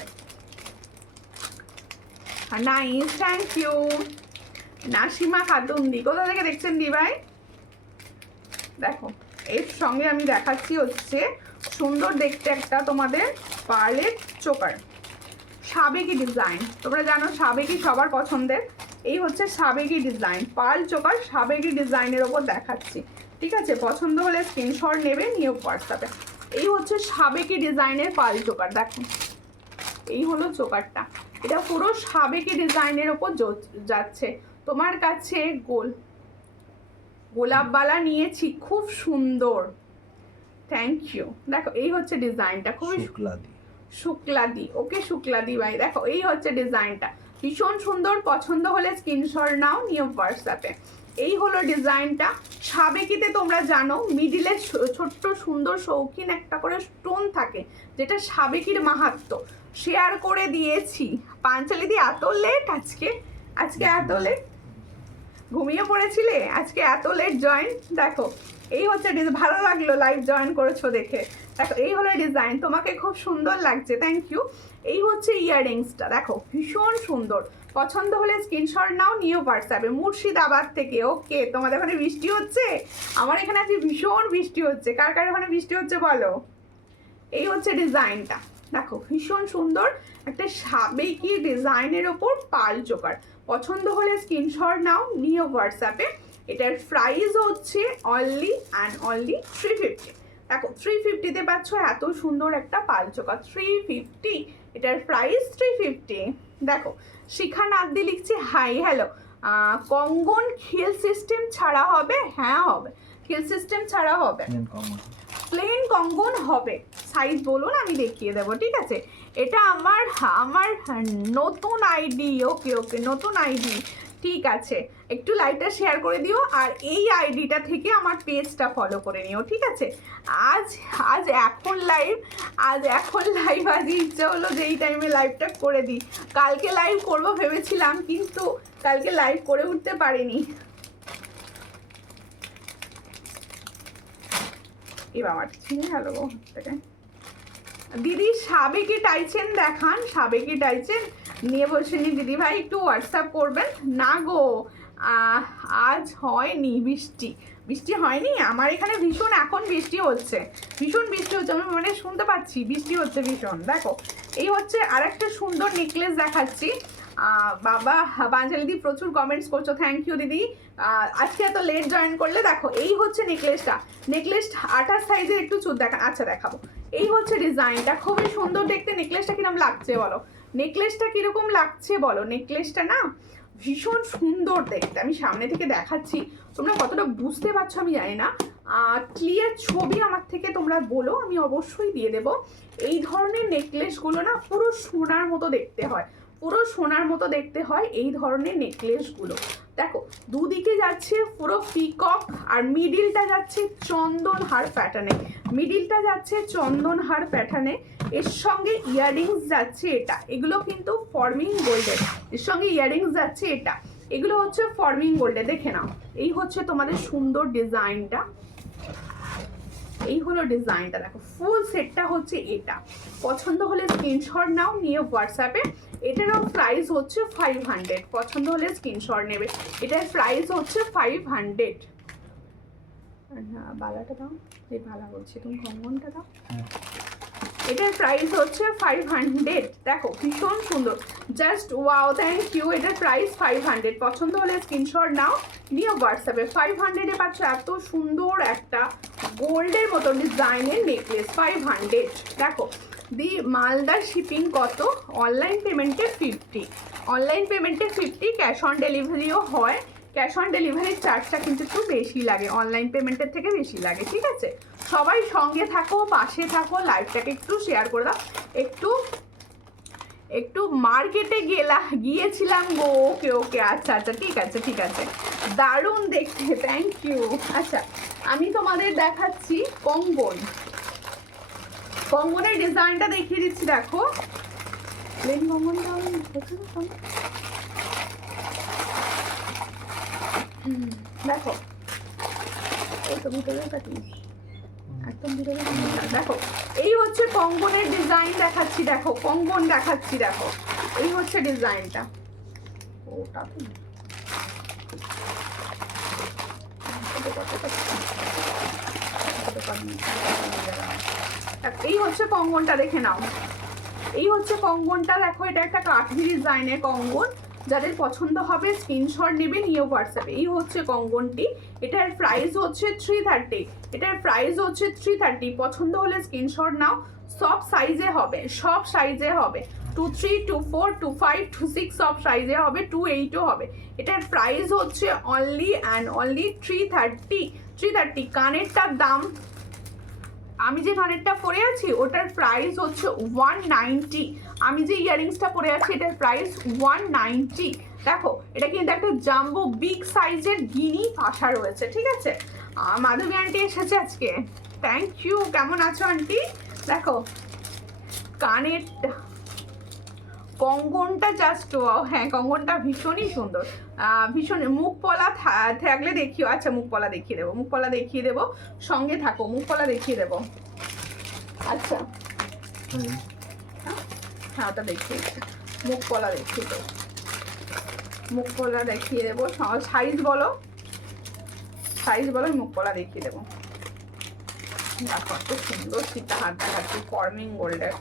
Nice, thank you. Nasima Khatun দি, কোথা থেকে দেখছেন দি ভাই? দেখো এর সঙ্গে আমি দেখাচ্ছি হচ্ছে সুন্দর দেখতে একটা তোমাদের পার্লের চোকার, সাবেকি ডিজাইন। তোমরা জানো সাবেকি সবার পছন্দের। এই হচ্ছে সাবেকি ডিজাইন, পার্ল চোকার সাবেকি ডিজাইনের ওপর দেখাচ্ছি, ঠিক আছে। পছন্দ হলে স্ক্রিনশট নেবে, নিয়ে হোয়াটসঅ্যাপে। এই হচ্ছে সাবেকি ডিজাইনের পার্ল চোকার, দেখো এই হলো চোকারটা। এটা পুরো সাবেকি ডিজাইনের ওপর যাচ্ছে। তোমার কাছে গোলাপবালা নিয়েছি, খুব সুন্দর, থ্যাংক ইউ। দেখো এই হচ্ছে ডিজাইনটা, খুবই শুক্লাদি, ওকে শুক্লাদি ভাই। দেখো এই হচ্ছে ডিজাইনটা, ভীষণ সুন্দর। পছন্দ হলে স্ক্রিনশট নাও, নিয়ে হোয়াটসঅ্যাপে। এই হলো ডিজাইনটা। সাবেকিতে তোমরা জানো মিডিলে ছোট্ট সুন্দর শৌখিন একটা করে স্টোন থাকে, যেটা সাবেকির মাহাত্ম্য। শেয়ার করে দিয়েছি। পাঞ্চালি দি এত লেট আজকে, আজকে এত লেট? ঘুমিয়ে পড়েছিলে? আজকে এত লেট জয়েন? দেখো এই হচ্ছে ভালো লাগলো লাইভ জয়েন করেছো দেখে। দেখো এই হলো ডিজাইন, তোমাকে খুব সুন্দর লাগছে, থ্যাংক ইউ। এই হচ্ছে ইয়াররিংসটা, দেখো ভীষণ সুন্দর। পছন্দ হলে স্ক্রিনশট নাও, নিয়ে হোয়াটসঅ্যাপে। মুর্শিদাবাদ থেকে, ওকে। তোমাদের ওখানে বৃষ্টি হচ্ছে? আমার এখানে আজকে ভীষণ বৃষ্টি হচ্ছে। কার কার ওখানে বৃষ্টি হচ্ছে বলো। এই হচ্ছে ডিজাইনটা, দেখো ভীষণ সুন্দর একটা সাবেকি ডিজাইনের ওপর পার্ল চোকার। পছন্দ হলে স্ক্রিনশট নাও, নিয়ে হোয়াটসঅ্যাপে। এটার প্রাইস হচ্ছে অনলি অ্যান্ড অনলি 350। দেখো 350-তে পাচ্ছ এত সুন্দর একটা পার্ল চোকার, 350। এটার প্রাইস 350। দেখো শিখা নাদ্দি লিখছে হাই হ্যালো। কঙ্গন খিল সিস্টেম ছাড়া হবে? হ্যাঁ হবে, খিল সিস্টেম ছাড়া হবে, প্লেন কঙ্গন হবে। সাইজ বলুন, আমি দেখিয়ে দেবো, ঠিক আছে। এটা আমার নতুন আইডি, ওকে ওকে, নতুন আইডি, ঠিক আছে। একটু লাইভটা শেয়ার করে দিও, আর এই আইডিটা থেকে আমার পেজটা ফলো করে নিও, ঠিক আছে। আজ এখন লাইভ, আজ ইচ্ছা হলো যে এই টাইমে লাইভটা করে দিই। কালকে লাইভ করবো ভেবেছিলাম, কিন্তু কালকে লাইভ করে উঠতে পারিনি। আমার চিনে গেল থেকে। দিদি সাবেকি টাইচেন দেখান, সাবেকি টাইচেন। নিয়ে বসেনি দিদি ভাই, একটু হোয়াটসঅ্যাপ করবেন না গো। আজ হয়নি বৃষ্টি, বৃষ্টি হয়নি আমার এখানে, ভীষণ এখন বৃষ্টি হচ্ছে, ভীষণ বৃষ্টি হচ্ছে, আমি মানে শুনতে পাচ্ছি বৃষ্টি হচ্ছে ভীষণ। দেখো এই হচ্ছে আর একটা সুন্দর নেকলেস দেখাচ্ছি। বাবা বাঞ্জালিদি প্রচুর কমেন্টস করছো, থ্যাংক ইউ দিদি। আজকে এত লেট জয়েন করলে। দেখো এই হচ্ছে নেকলেসটা, নেকলেসটা 28 সাইজের, একটু চুল দেখা, আচ্ছা দেখাবো। এই হচ্ছে ডিজাইনটা, খুবই সুন্দর দেখতে। নেকলেসটা কিরকম লাগছে বলো, নেকলেসটা কিরকম লাগছে বলো, নেকলেসটা না ভীষণ সুন্দর দেখতে। আমি সামনে থেকে দেখাচ্ছি, তোমরা কতটা বুঝতে পারছো আমি জানি না। ক্লিয়ার ছবি আমার থেকে তোমরা বলো, আমি অবশ্যই দিয়ে দেবো। এই ধরনের নেকলেসগুলো না পুরো সোনার মতো দেখতে হয়, পুরো সোনার মতো দেখতে হয় এই ধরনের নেকলেসগুলো। দেখো দুদিকে যাচ্ছে পুরো পিকক, আর মিডিলটা যাচ্ছে চন্দন হার প্যাটার্নে, মিডিলটা যাচ্ছে চন্দন হার প্যাটার্নে। এর সঙ্গে ইয়াররিংস যাচ্ছে এটা, এগুলো কিন্তু ফর্মিং গোল্ডের, এর সঙ্গে ইয়াররিংস যাচ্ছে এটা, এগুলো হচ্ছে ফর্মিং গোল্ডে। দেখে নাও, এই হচ্ছে তোমাদের সুন্দর ডিজাইনটা, এই হলো ডিজাইনটা। দেখো ফুল সেটটা হচ্ছে এটা, পছন্দ হলে স্ক্রিনশট নাও, নিয়ে হোয়াটসঅ্যাপে। এটারও প্রাইস হচ্ছে 500, পছন্দ হলে স্ক্রিনশট নেবে। এটার প্রাইস হচ্ছে 500। বালাটা দাও, যে বালা বলছি তুমি, কঙ্গনটা দাও। এটার প্রাইস হচ্ছে 500। দেখো ভীষণ সুন্দর, জাস্ট ওয়াও, থ্যাংক ইউ। এটার প্রাইস 500, পছন্দ হলে স্ক্রিনশট নাও, নিয়ে হোয়াটসঅ্যাপে। 500-এ পাচ্ছ এত সুন্দর একটা গোল্ডের মতো ডিজাইনের নেকলেস, 500। দেখো দি মালদার শিপিং কত, অনলাইন পেমেন্টে 50, অনলাইন পেমেন্টে 50, ক্যাশ অন ডেলিভারিও হয়। ক্যাশ অন ডেলিভারির চার্জটা কিন্তু একটু বেশি লাগে, অনলাইন পেমেন্টের থেকে বেশি লাগে, ঠিক আছে। সবাই সঙ্গে থাকো, পাশে থাকো, লাইভটাকে একটু শেয়ার করে দাও। একটু মার্কেটে গিয়েছিলাম গো, ওকে ওকে, আচ্ছা আচ্ছা, ঠিক আছে ঠিক আছে, দারুণ দেখতে, থ্যাংক ইউ। আচ্ছা আমি তোমাদের দেখাচ্ছি কঙ্গন, কঙ্গনের ডিজাইনটা দেখিয়ে দিচ্ছি। দেখো প্লেন কঙ্গনটা দেখো, এই তো ভিতরে কাটি, একদম ভিতরে। দেখো এই হচ্ছে কঙ্গনের ডিজাইন দেখাচ্ছি, দেখো কঙ্গন দেখাচ্ছি, দেখো এই হচ্ছে ডিজাইনটা। ওটা এই হচ্ছে কঙ্গনটা, দেখে নাও, এই হচ্ছে কঙ্গনটা। দেখো এটা একটা কাঠি ডিজাইনের কঙ্গন, যাদের পছন্দ হবে স্ক্রিনশট নেবে, নিয়ে হোয়াটসঅ্যাপে। এই হচ্ছে কঙ্গনটি, এটার প্রাইস হচ্ছে 330, এটার প্রাইস হচ্ছে 330, পছন্দ হলে স্ক্রিনশট নাও। সব সাইজে হবে, সব সাইজে হবে, 23, 24, 25, 26 সব সাইজে হবে, 28ও হবে। এটার প্রাইস হচ্ছে অনলি অ্যান্ড অনলি 330। কানেরটার দাম, আমি যে কানেরটা পরে আছি ওটার প্রাইস হচ্ছে 190, আমি যে ইয়াররিংসটা পরে আছি এটার প্রাইস 190। দেখো এটা কিন্তু একটা জাম্বো বিগ সাইজের গিনি পাশা রয়েছে, ঠিক আছে। মাধবী আন্টি এসেছে আজকে, থ্যাংক ইউ। কেমন আছো আন্টি? দেখো কানের কঙ্গনটা জাস্ট ওয়াও, হ্যাঁ কঙ্গনটা ভীষণই সুন্দর, ভীষণ। মুখ পলা থাকলে দেখিও, আচ্ছা মুখ পলা দেখিয়ে দেবো, মুখ পলা দেখিয়ে দেবো, সঙ্গে থাকো, মুখ পলা দেখিয়ে দেবো। আচ্ছা হ্যাঁ ওটা দেখিয়ে দেবো, মুখ পলা দেখিয়ে দেবো, মুখ পলা দেখিয়ে দেবো। সাইজ বলো, সাইজ বলো, মুখ পলা দেখিয়ে দেবো। দেখো এত সুন্দর সীতাহার দেখাচ্ছি, ফর্মিং গোল্ডের।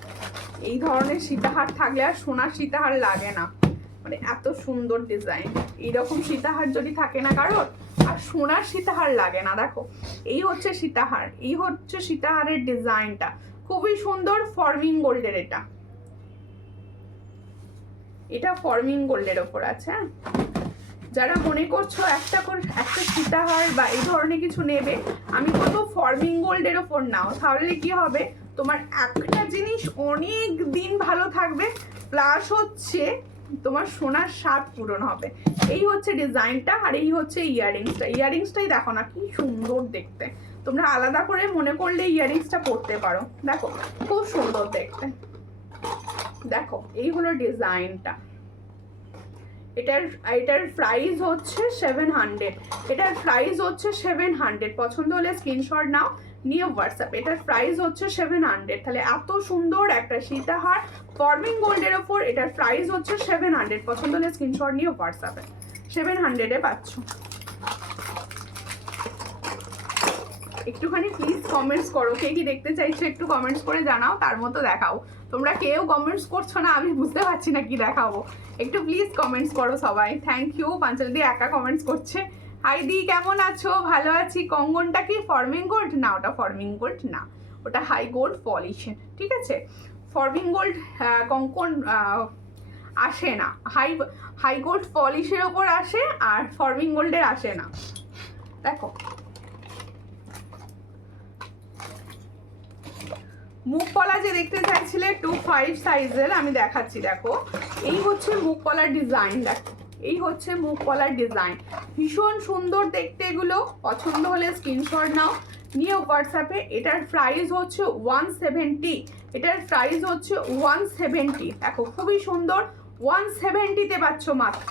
এই ধরনের সীতাহার থাকলে আর সোনার সীতাহার লাগে না, মানে এত সুন্দর ডিজাইন। এইরকম সীতাহার যদি থাকে না কারোর, আর সোনার সীতাহার লাগে না। দেখো এই হচ্ছে সীতাহার, এই হচ্ছে সীতাহারের ডিজাইনটা, খুবই সুন্দর, ফর্মিং গোল্ডের। এটা ফর্মিং গোল্ডের ওপর আছে। যারা মনে করছো একটা সীতাহার বা এই ধরনের কিছু নেবে, আমি বলবো ফর্মিং গোল্ডের ওপর নাও, তাহলে কি হবে তোমার একটা জিনিস অনেক দিন ভালো থাকবে, প্লাস হচ্ছে তোমার সোনার স্বাদ পূরণ হবে। এই হচ্ছে ডিজাইনটা, আর এই হচ্ছে ইয়াররিংসটা। ইয়াররিংসটাই দেখো না কি সুন্দর দেখতে, তোমরা আলাদা করে মনে করলে ইয়াররিংসটা পরতে পারো। দেখো খুব সুন্দর দেখতে, দেখো এই হলো ডিজাইনটা। এটার প্রাইস হচ্ছে 700, এটার প্রাইস হচ্ছে 700, পছন্দ হলে স্ক্রিনশট নাও, নিয়ে হোয়াটসঅ্যাপ। এটার প্রাইস হচ্ছে 700। তাহলে এত সুন্দর একটা সীতাহার ফর্মিং গোল্ডের ওপর এটার প্রাইস হচ্ছে 700। পছন্দ হলে স্ক্রিনশট নিয়ে হোয়াটসঅ্যাপে 700-এ পাচ্ছ। একটুখানি প্লিজ কমেন্টস করো, কে কি দেখতে চাইছো একটু কমেন্টস করে জানাও, তার মতো দেখাও। তোমরা কেউ কমেন্টস করছো না, আমি বুঝতে পারছি না কি দেখাবো। একটু প্লিজ কমেন্টস করো সবাই। Thank you. পাঞ্চাল দি একা কমেন্টস করছে। হাই দি, কেমন আছো? ভালো আছি। কঙ্গনটা কি ফর্মিং গোল্ড? না, ওটা ফর্মিং গোল্ড না, ওটা হাই গোল্ড পলিশন। ঠিক আছে, ফর্মিং গোল্ড কঙ্কন আসে না, হাই গোল্ড পলিশের ওপর আসে, আর ফর্মিং গোল্ডের আসে না। দেখো মুখ পলা যে দেখতে চাইছিলে 25 সাইজের, আমি দেখাচ্ছি। দেখো এই হচ্ছে মুখ পলার ডিজাইন। দেখো এই হচ্ছে মুখ পলার ডিজাইন, ভীষণ সুন্দর দেখতে। এগুলো পছন্দ হলে স্ক্রিনশট নাও, নিয়ে হোয়াটসঅ্যাপে। এটার প্রাইস হচ্ছে 170। এটার প্রাইস হচ্ছে 170। দেখো খুবই সুন্দর, 170-তে পাচ্ছ মাত্র।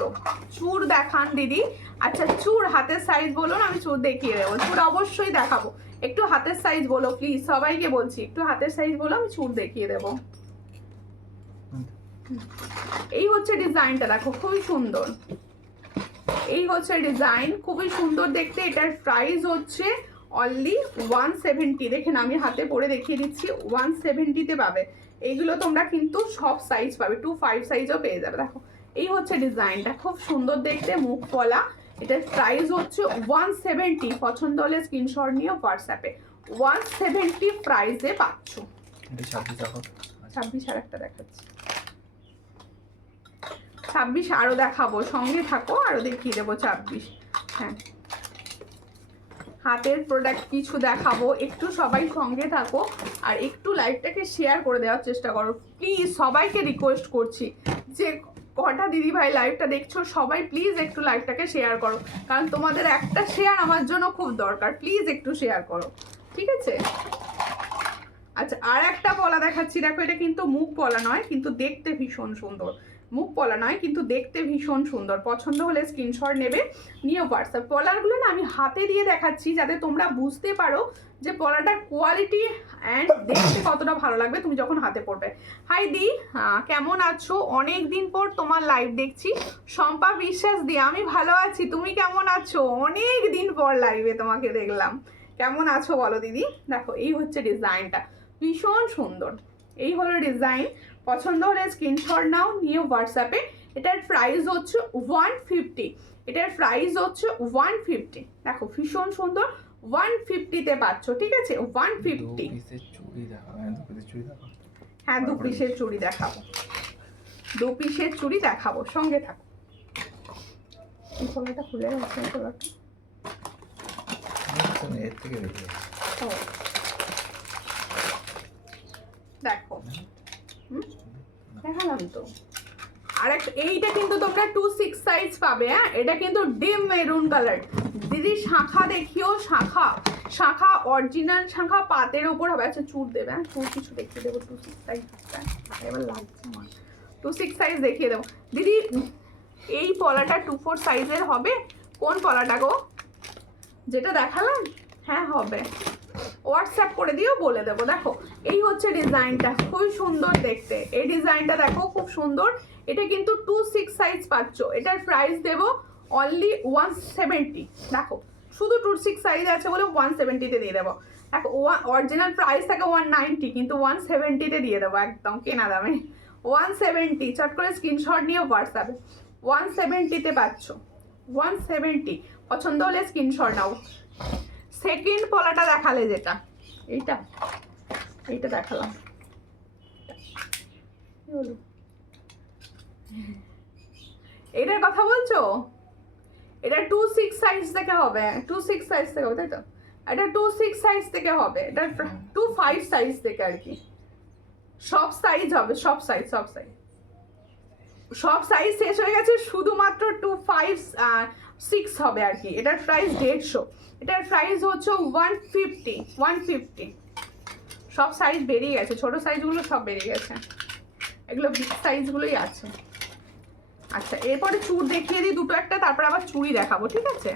চুর দেখান দিদি। আচ্ছা চুর হাতের সাইজ বলুন, আমি চুর দেখিয়ে দেবো। চুর অবশ্যই দেখাবো, একটু হাতের সাইজ বলো প্লিজ, সবাইকে বলছি একটু হাতের সাইজ বলো, আমি চুর দেখিয়ে দেবো। এই হচ্ছে ডিজাইনটা, দেখো খুবই সুন্দর। এই হচ্ছে ডিজাইন, খুবই সুন্দর দেখতে। এটার প্রাইস হচ্ছে অনলি 170। দেখেন আমি হাতে পরে দেখিয়ে দিচ্ছি, 170-তে পাবে। এইগুলো তোমরা কিন্তু সব সাইজ পাবে, 25 সাইজও পেয়ে যাবে। দেখো এই হচ্ছে ডিজাইনটা, খুব সুন্দর দেখতে, মুখ পলা। এটার প্রাইস হচ্ছে 170। পছন্দ হলে স্ক্রিনশট নিয়ে হোয়াটসঅ্যাপে 170 প্রাইসে পাচ্ছ। 26 আর একটা দেখাচ্ছি, 26 আরো দেখাবো, সঙ্গে থাকো, আরো দেখিয়ে দেবো 26। হ্যাঁ হাতের প্রোডাক্ট কিছু দেখাবো, একটু সবাই সঙ্গে থাকো, আর একটু লাইভটাকে শেয়ার করে দেওয়ার চেষ্টা করো প্লিজ। সবাইকে রিকোয়েস্ট করছি যে কটা দিদি ভাই লাইভটা দেখছো, সবাই প্লিজ একটু লাইভটাকে শেয়ার করো, কারণ তোমাদের একটা শেয়ার আমার জন্য খুব দরকার। প্লিজ একটু শেয়ার করো, ঠিক আছে? আচ্ছা আর একটা পলা দেখাচ্ছি। দেখো এটা কিন্তু মুখ পলা নয়, কিন্তু দেখতে ভীষণ সুন্দর। মুখ পলা নয়, কিন্তু দেখতে ভীষণ সুন্দর। পছন্দ হলে স্ক্রিনশট নেবে, নিয়ে হোয়াটসঅ্যাপ। পলারগুলো না আমি হাতে দিয়ে দেখাচ্ছি, যাতে তোমরা বুঝতে পারো যে পলাটার কোয়ালিটি অ্যান্ড দেখতে কতটা ভালো লাগবে তুমি যখন হাতে পরবে। হাই দি, কেমন আছো? অনেক দিন পর তোমার লাইভ দেখছি। শম্পা বিশ্বাস দি, আমি ভালো আছি, তুমি কেমন আছো? অনেক দিন পর লাইভে তোমাকে দেখলাম। কেমন আছো বলো দিদি? দেখো এই হচ্ছে ডিজাইনটা, ভীষণ সুন্দর। এই হলো ডিজাইন। পছন্দ হলে স্ক্রিনশট নাও, নিয়ে হোয়াটসঅ্যাপে। এটার প্রাইস হচ্ছে 150। এটার প্রাইস হচ্ছে 150। দেখো ভীষণ সুন্দর, 150-তে পাচ্ছ। ঠিক আছে, 150। হ্যাঁ 2 পিসের চুড়ি দেখাবো, 2 পিসের চুড়ি দেখাবো, সঙ্গে থাকো। এই কলাটা খুলে গেছে, কলাটা দেখো দেখালাম তো। আর এইটা কিন্তু তোমরা 26 সাইজ পাবে। হ্যাঁ এটা কিন্তু ডিম মেরুন কালার। দিদি শাখা দেখিও, শাখা শাখা অরিজিনাল শাখা পাতের ওপর হবে। আচ্ছা চুর দেবে, হ্যাঁ চুর কিছু দেখিয়ে দেবো। 26 সাইজ এবার লাগছে আমার, 26 সাইজ দেখিয়ে দেবো দিদি। এই পলাটা 24 সাইজের হবে। কোন পলাটা গো? যেটা দেখালাম? হ্যাঁ হবে, হোয়াটসঅ্যাপ করে দিও, বলে দেবো। দেখো এই হচ্ছে ডিজাইনটা, খুব সুন্দর দেখতে। এই ডিজাইনটা দেখো খুব সুন্দর। এটা কিন্তু 26 সাইজ পাচ্ছ। এটার প্রাইস দেবো অনলি 170। দেখো শুধু 26 সাইজ আছে বলে 170-তে দিয়ে দেবো। দেখো অরিজিনাল প্রাইস থাকে 190, কিন্তু 170-তে দিয়ে দেবো একদম কেনা দামে। 170, চট করে স্ক্রিনশট নিয়ে হোয়াটসঅ্যাপে 170-তে পাচ্ছ। 170 পছন্দ হলে স্ক্রিনশট নাও। সেকেন্ড পলাটা দেখালে যেটা, এইটা দেখালাম, এটার কথা বলছো? এটা 26 সাইজ থেকে হবে, 26 সাইজ থেকে হবে, তাই তো? এটা 26 সাইজ থেকে হবে, এটা 25 সাইজ থেকে আর কি। সব সাইজ হবে, সব সাইজ শেষ হয়ে গেছে, শুধুমাত্র 256 হবে আর কি। এটার প্রাইস 150। এটার প্রাইস হচ্ছে 150। সব সাইজ বেরিয়ে গেছে, ছোট সাইজগুলো সব বেরিয়ে গেছে, এগুলো বিগ সাইজগুলোই আছে। আচ্ছা এরপরে চুড় দেখিয়ে দিই দুটো একটা, তারপর আবার চুড়ি দেখাবো, ঠিক আছে?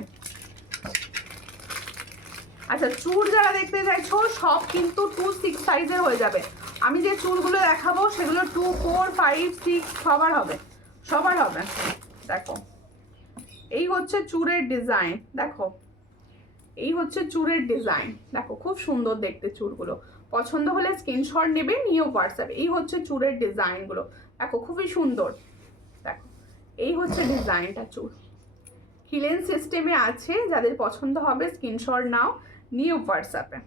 আচ্ছা, চুল যারা দেখতে চাইছো সব কিন্তু 2-6 সাইজের হয়ে যাবে। আমি যে চুলগুলো দেখাবো সেগুলো 2, 4, 5, 6 সবার হবে, সবার হবে। দেখো এই হচ্ছে চুলের ডিজাইন, দেখো এই হচ্ছে চুলের ডিজাইন, দেখো খুব সুন্দর দেখতে চুলগুলো। পছন্দ হলে স্ক্রিনশট নেবে, নিয়েও হোয়াটসঅ্যাপে। এই হচ্ছে চুলের ডিজাইনগুলো, দেখো খুবই সুন্দর। দেখো এই হচ্ছে ডিজাইনটা, চুল হিলেন সিস্টেমে আছে, যাদের পছন্দ হবে স্ক্রিনশট নাও, নিউ হোয়াটসঅ্যাপে।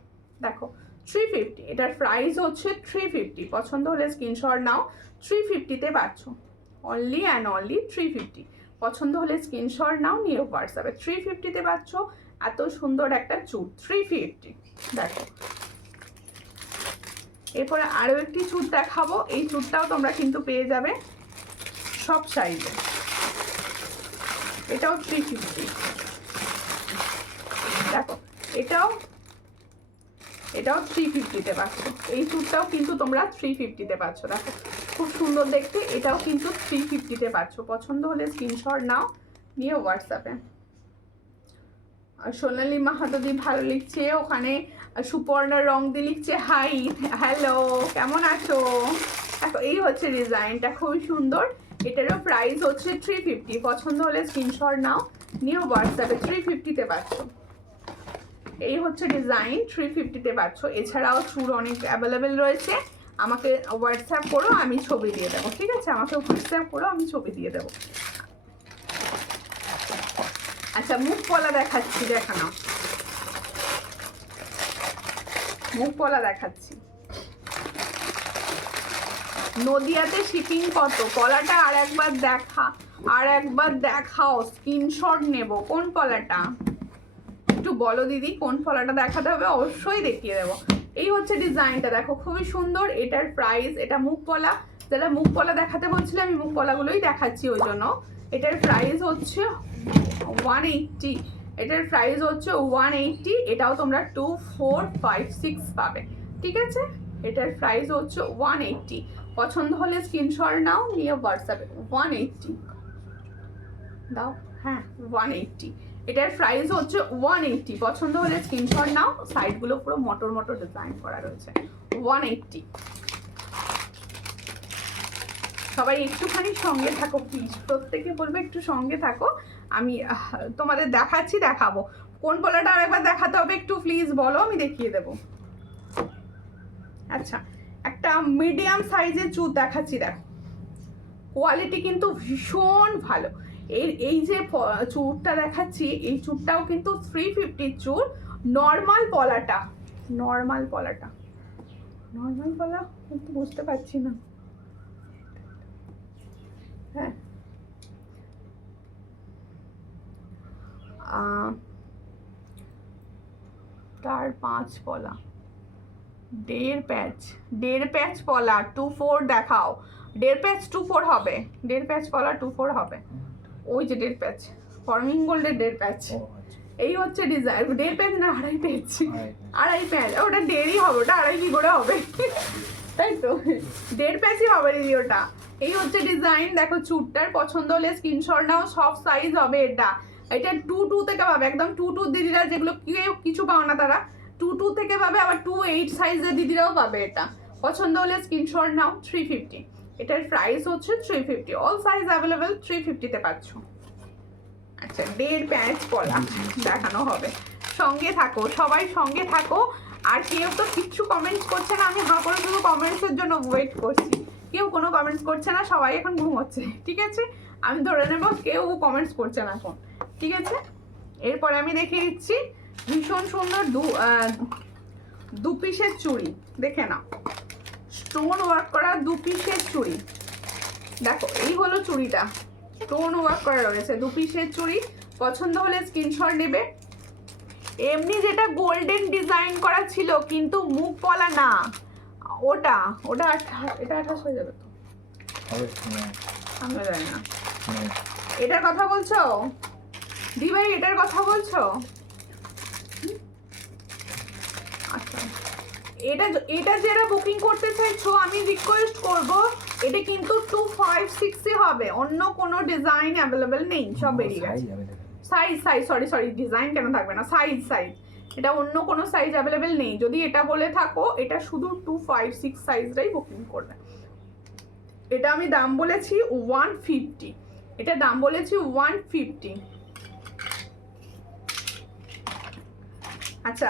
দেখো 350, এটার প্রাইস হচ্ছে 350। পছন্দ হলে স্ক্রিনশট নাও, 350-তে পাচ্ছ, অনলি অ্যান্ড অনলি 350। পছন্দ হলে স্ক্রিনশট নাও, নিউ হোয়াটসঅ্যাপে। 350-তে পাচ্ছ এত সুন্দর একটা চুল, 350। দেখো এরপরে আরও একটি চুল দেখাবো, এই চুলটাও তোমরা কিন্তু পেয়ে যাবে সব সাইজে, এটাও 350। দেখো এটাও 350-তে পাচ্ছ, এই চুলটাও কিন্তু তোমরা 350-তে পাচ্ছ। দেখো খুব সুন্দর দেখতে, এটাও কিন্তু 350-তে পাচ্ছ। পছন্দ হলে স্ক্রিনশট নাও, নিয়ে হোয়াটসঅ্যাপে। সোনালি মাহাতদি ভালো লিখছে, ওখানে সুপর্ণা রং দিয়ে লিখছে হাই, হ্যালো কেমন আছো। দেখো এই হচ্ছে ডিজাইনটা, খুবই সুন্দর। এটারও প্রাইস হচ্ছে 350। পছন্দ হলে স্ক্রিনশট নাও, নিউ হোয়াটসঅ্যাপে। 350-তে পাচ্ছ, এই হচ্ছে ডিজাইন, 350-তে পাচ্ছ। এছাড়াও চুল অনেক অ্যাভেলেবেল রয়েছে, আমাকে হোয়াটসঅ্যাপ করো, আমি ছবি দিয়ে দেবো, ঠিক আছে? আমাকে হোয়াটসঅ্যাপ করো, আমি ছবি দিয়ে দেবো। আচ্ছা মুখ পলা দেখাচ্ছি, দেখানো মুখ পলা দেখাচ্ছি। নদিয়াতে শিপিং কত? পলাটা আর একবার দেখাও, স্ক্রিনশট নেব। কোন পলাটা একটু বলো দিদি, কোন পলাটা দেখাতে হবে? অবশ্যই দেখিয়ে দেবো। এই হচ্ছে ডিজাইনটা, দেখো খুবই সুন্দর। এটার প্রাইস, এটা মুখ পলা, যারা মুখ পলা দেখাতে বলছিলে আমি মুখ পলাগুলোই দেখাচ্ছি ওই জন্য। এটার প্রাইস হচ্ছে 180, এটার প্রাইস হচ্ছে 180। এটাও তোমরা 2, 4, 5, 6 পাবে, ঠিক আছে? এটার প্রাইস হচ্ছে 180। পছন্দ হলে স্ক্রিনশট নাও, নিয়ে হোয়াটসঅ্যাপে। 180 দাও, হ্যাঁ 180। এটার প্রাইস হচ্ছে 180। পছন্দ হলে স্ক্রিনশট নাও, সাইডগুলো পুরো মোটর মোটর ডিজাইন করা রয়েছে। 180। সবাই একটুখানি সঙ্গে থাকো প্লিজ, প্রত্যেকে বলবে একটু সঙ্গে থাকো। আমি তোমাদের দেখাবো। কোন পলাটা আরেকবার দেখাতে হবে একটু প্লিজ বলো, আমি দেখিয়ে দেবো। আচ্ছা একটা মিডিয়াম সাইজের চুল দেখাচ্ছি, দেখো কোয়ালিটি কিন্তু ভীষণ ভালো। এই যে চুলটা দেখাচ্ছি, এই চুলটাও কিন্তু 350 চুল। নর্মাল পলা কিন্তু বুঝতে পারছি না, হ্যাঁ তার 5 পলা, 1.5 প্যাচ পলা 2-4 দেখাও। 1.5 প্যাচ 2-4 হবে, 1.5 প্যাচ পলা 2-4 হবে। ওই যে 1.5 প্যাচ, ফর্মিং গোল্ডের 1.5 প্যাচ। এই হচ্ছে ডিজাইন, 1.5 প্যাচ না 2.5 প্যাচ, 2.5 প্যাচ। ওটা 1.5ই হবে, ওটা 2.5 কি করে হবে? তাই তো 1.5 প্যাচই হবে দিদি ওটা। এই হচ্ছে ডিজাইন, দেখো চুটটার পছন্দ হলে স্ক্রিনশট নাও, সব সাইজ হবে। এটা 2-2 থেকে পাবে, একদম 2-2 দিদিরা যেগুলো কেউ কিছু পাও না তারা 2-2 থেকে পাবে, আবার 2-8 সাইজের দিদিরাও পাবে। এটা পছন্দ হলে স্ক্রিনশট নাও। 350, এটার প্রাইস হচ্ছে 350। অল সাইজ অ্যাভেলেবেল, 350-তে পাচ্ছ। আচ্ছা 1.5 প্যাচ পলা দেখানো হবে, সঙ্গে থাকো সবাই, সঙ্গে থাকো। আর কেউ তো কিচ্ছু কমেন্টস করছে না, আমি করে শুধু কমেন্টসের জন্য ওয়েট করছি। কেউ কোনো কমেন্টস করছে না, সবাই এখন ঘুমোচ্ছে, ঠিক আছে? আমি ধরে নেব কেউ কমেন্টস করছে না এখন, ঠিক আছে? এরপরে আমি দেখিয়ে দিচ্ছি ভীষণ সুন্দর 2 পিসের চুড়ি, দেখে নাও স্টোন ওয়ার্ক করা 2 পিসের চুড়ি। দেখো এই হলো চুড়িটা, স্টোন ওয়ার্ক করা রয়েছে, 2 পিসের চুড়ি। পছন্দ হলে স্ক্রিনশট নেবে। এমনি যেটা গোল্ডেন ডিজাইন করা ছিল কিন্তু মুখ পলা না, এটা 28 হয়ে যাবে তো, আমি জানি না। এটার কথা বলছো দি ভাই, এটার কথা বলছো? আচ্ছা এটা যারা বুকিং করতে চাইছো আমি রিকোয়েস্ট করব, এটা কিন্তু 256 হবে, অন্য কোনো ডিজাইন অ্যাভেলেবেল নেই, সব বেরিয়ে গেছে। সাইজ সরি ডিজাইন কেন থাকবে না, সাইজ এটা অন্য কোনো সাইজ অ্যাভেলেবেল নেই। যদি এটা বলে থাকো, এটা শুধু 2, 5, 6 সাইজটাই বুকিং করবে। এটা আমি দাম বলেছি 150, এটা দাম বলেছি 150। আচ্ছা,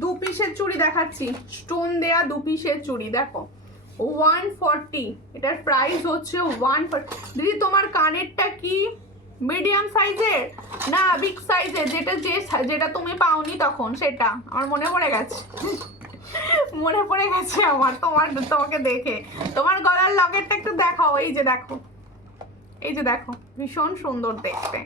2 পিসের চুড়ি দেখাচ্ছি, স্টোন দেয়া 2 পিসের চুড়ি দেখো 140, এটার প্রাইস হচ্ছে 140। দিদি তোমার কানেরটা কি মিডিয়াম সাইজের না বিগ সাইজের? যেটা তুমি পাওনি তখন, সেটা আমার মনে পড়ে গেছে মনে পড়ে গেছে আমার তোমাকে দেখে। তোমার গলার লকেটটা একটু দেখাও, এই যে দেখো, এই যে দেখো, ভীষণ সুন্দর দেখতে।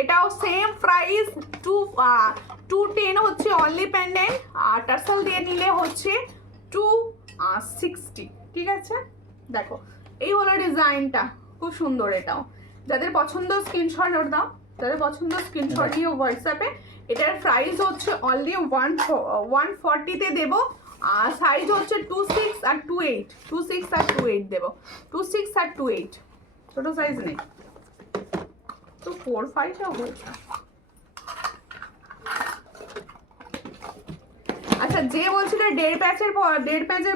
এটাও সেম প্রাইস 210 হচ্ছে অনলি পেন্ডেন্ট, আর টার্সেল দিয়ে নিলে হচ্ছে 260। ঠিক আছে, দেখো এই হলো ডিজাইনটা, খুব সুন্দর। এটাও যাদের পছন্দ স্ক্রিনশট দাও, যাদের পছন্দ স্ক্রিনশট নিয়ে হোয়াটসঅ্যাপে। এটার প্রাইস হচ্ছে অনলি 140-তে দেবো, আর সাইজ হচ্ছে 26 আর 28, 26 আর 28 দেবো, 26 আর 28, ছোটো সাইজ নেই তো 4-5টাও হয়েছে। আচ্ছা, যে বলছিল 1.5 প্যাচের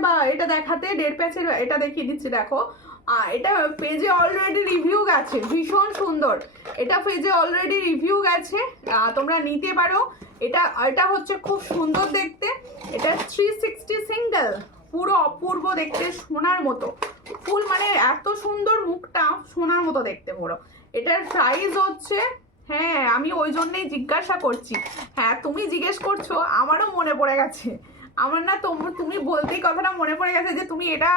বা এটা দেখাতে, 1.5 প্যাচের এটা দেখিয়ে দিচ্ছি, দেখো এটা পেজে অলরেডি রিভিউ গেছে, ভীষণ সুন্দর। এটা পেজে অলরেডি রিভিউ গেছে, তোমরা নিতে পারো। এটা হচ্ছে খুব সুন্দর দেখতে। এটা 360 সিঙ্গেল, পুরো অপূর্ব দেখতে, সোনার মতো ফুল, মানে এত সুন্দর মুখটা, সোনার মতো দেখতে পুরো। এটার প্রাইস হচ্ছে, হ্যাঁ আমি ওই জন্যই জিজ্ঞাসা করছি, হ্যাঁ তুমি জিজ্ঞেস করছো, আমারও মনে পড়ে গেছে। আমার না তুমি বলতেই কথাটা মনে পড়ে গেছে যে তুমি এটা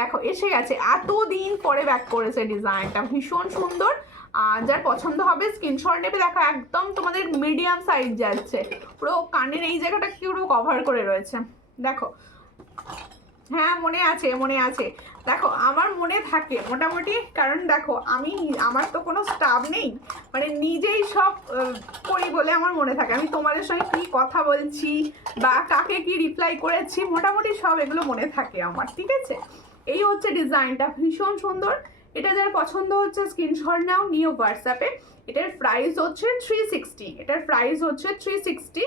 দেখো এসে গেছে, এতদিন পরে ব্যাক করেছে ডিজাইনটা, ভীষণ সুন্দর। যার পছন্দ হবে স্ক্রিনশট নেবে। দেখো একদম তোমাদের মিডিয়াম সাইজ যাচ্ছে, পুরো কানের এই জায়গাটা কি পুরো কভার করে রয়েছে, দেখো। হ্যাঁ মনে আছে, মনে আছে। দেখো আমার মনে থাকে মোটামুটি, কারণ দেখো আমার তো কোনো স্টাফ নেই, মানে নিজেই সব করি বলে আমার মনে থাকে। আমি তোমাদের সঙ্গে কি কথা বলছি বা কাকে কি রিপ্লাই করেছি, মোটামুটি সব এগুলো মনে থাকে আমার। ঠিক আছে, এই হচ্ছে ডিজাইনটা, ভীষণ সুন্দর। এটা যার পছন্দ হচ্ছে স্ক্রিনশট নাও, নিও হোয়াটসঅ্যাপে। এটার প্রাইস হচ্ছে 360, এটার প্রাইস হচ্ছে 360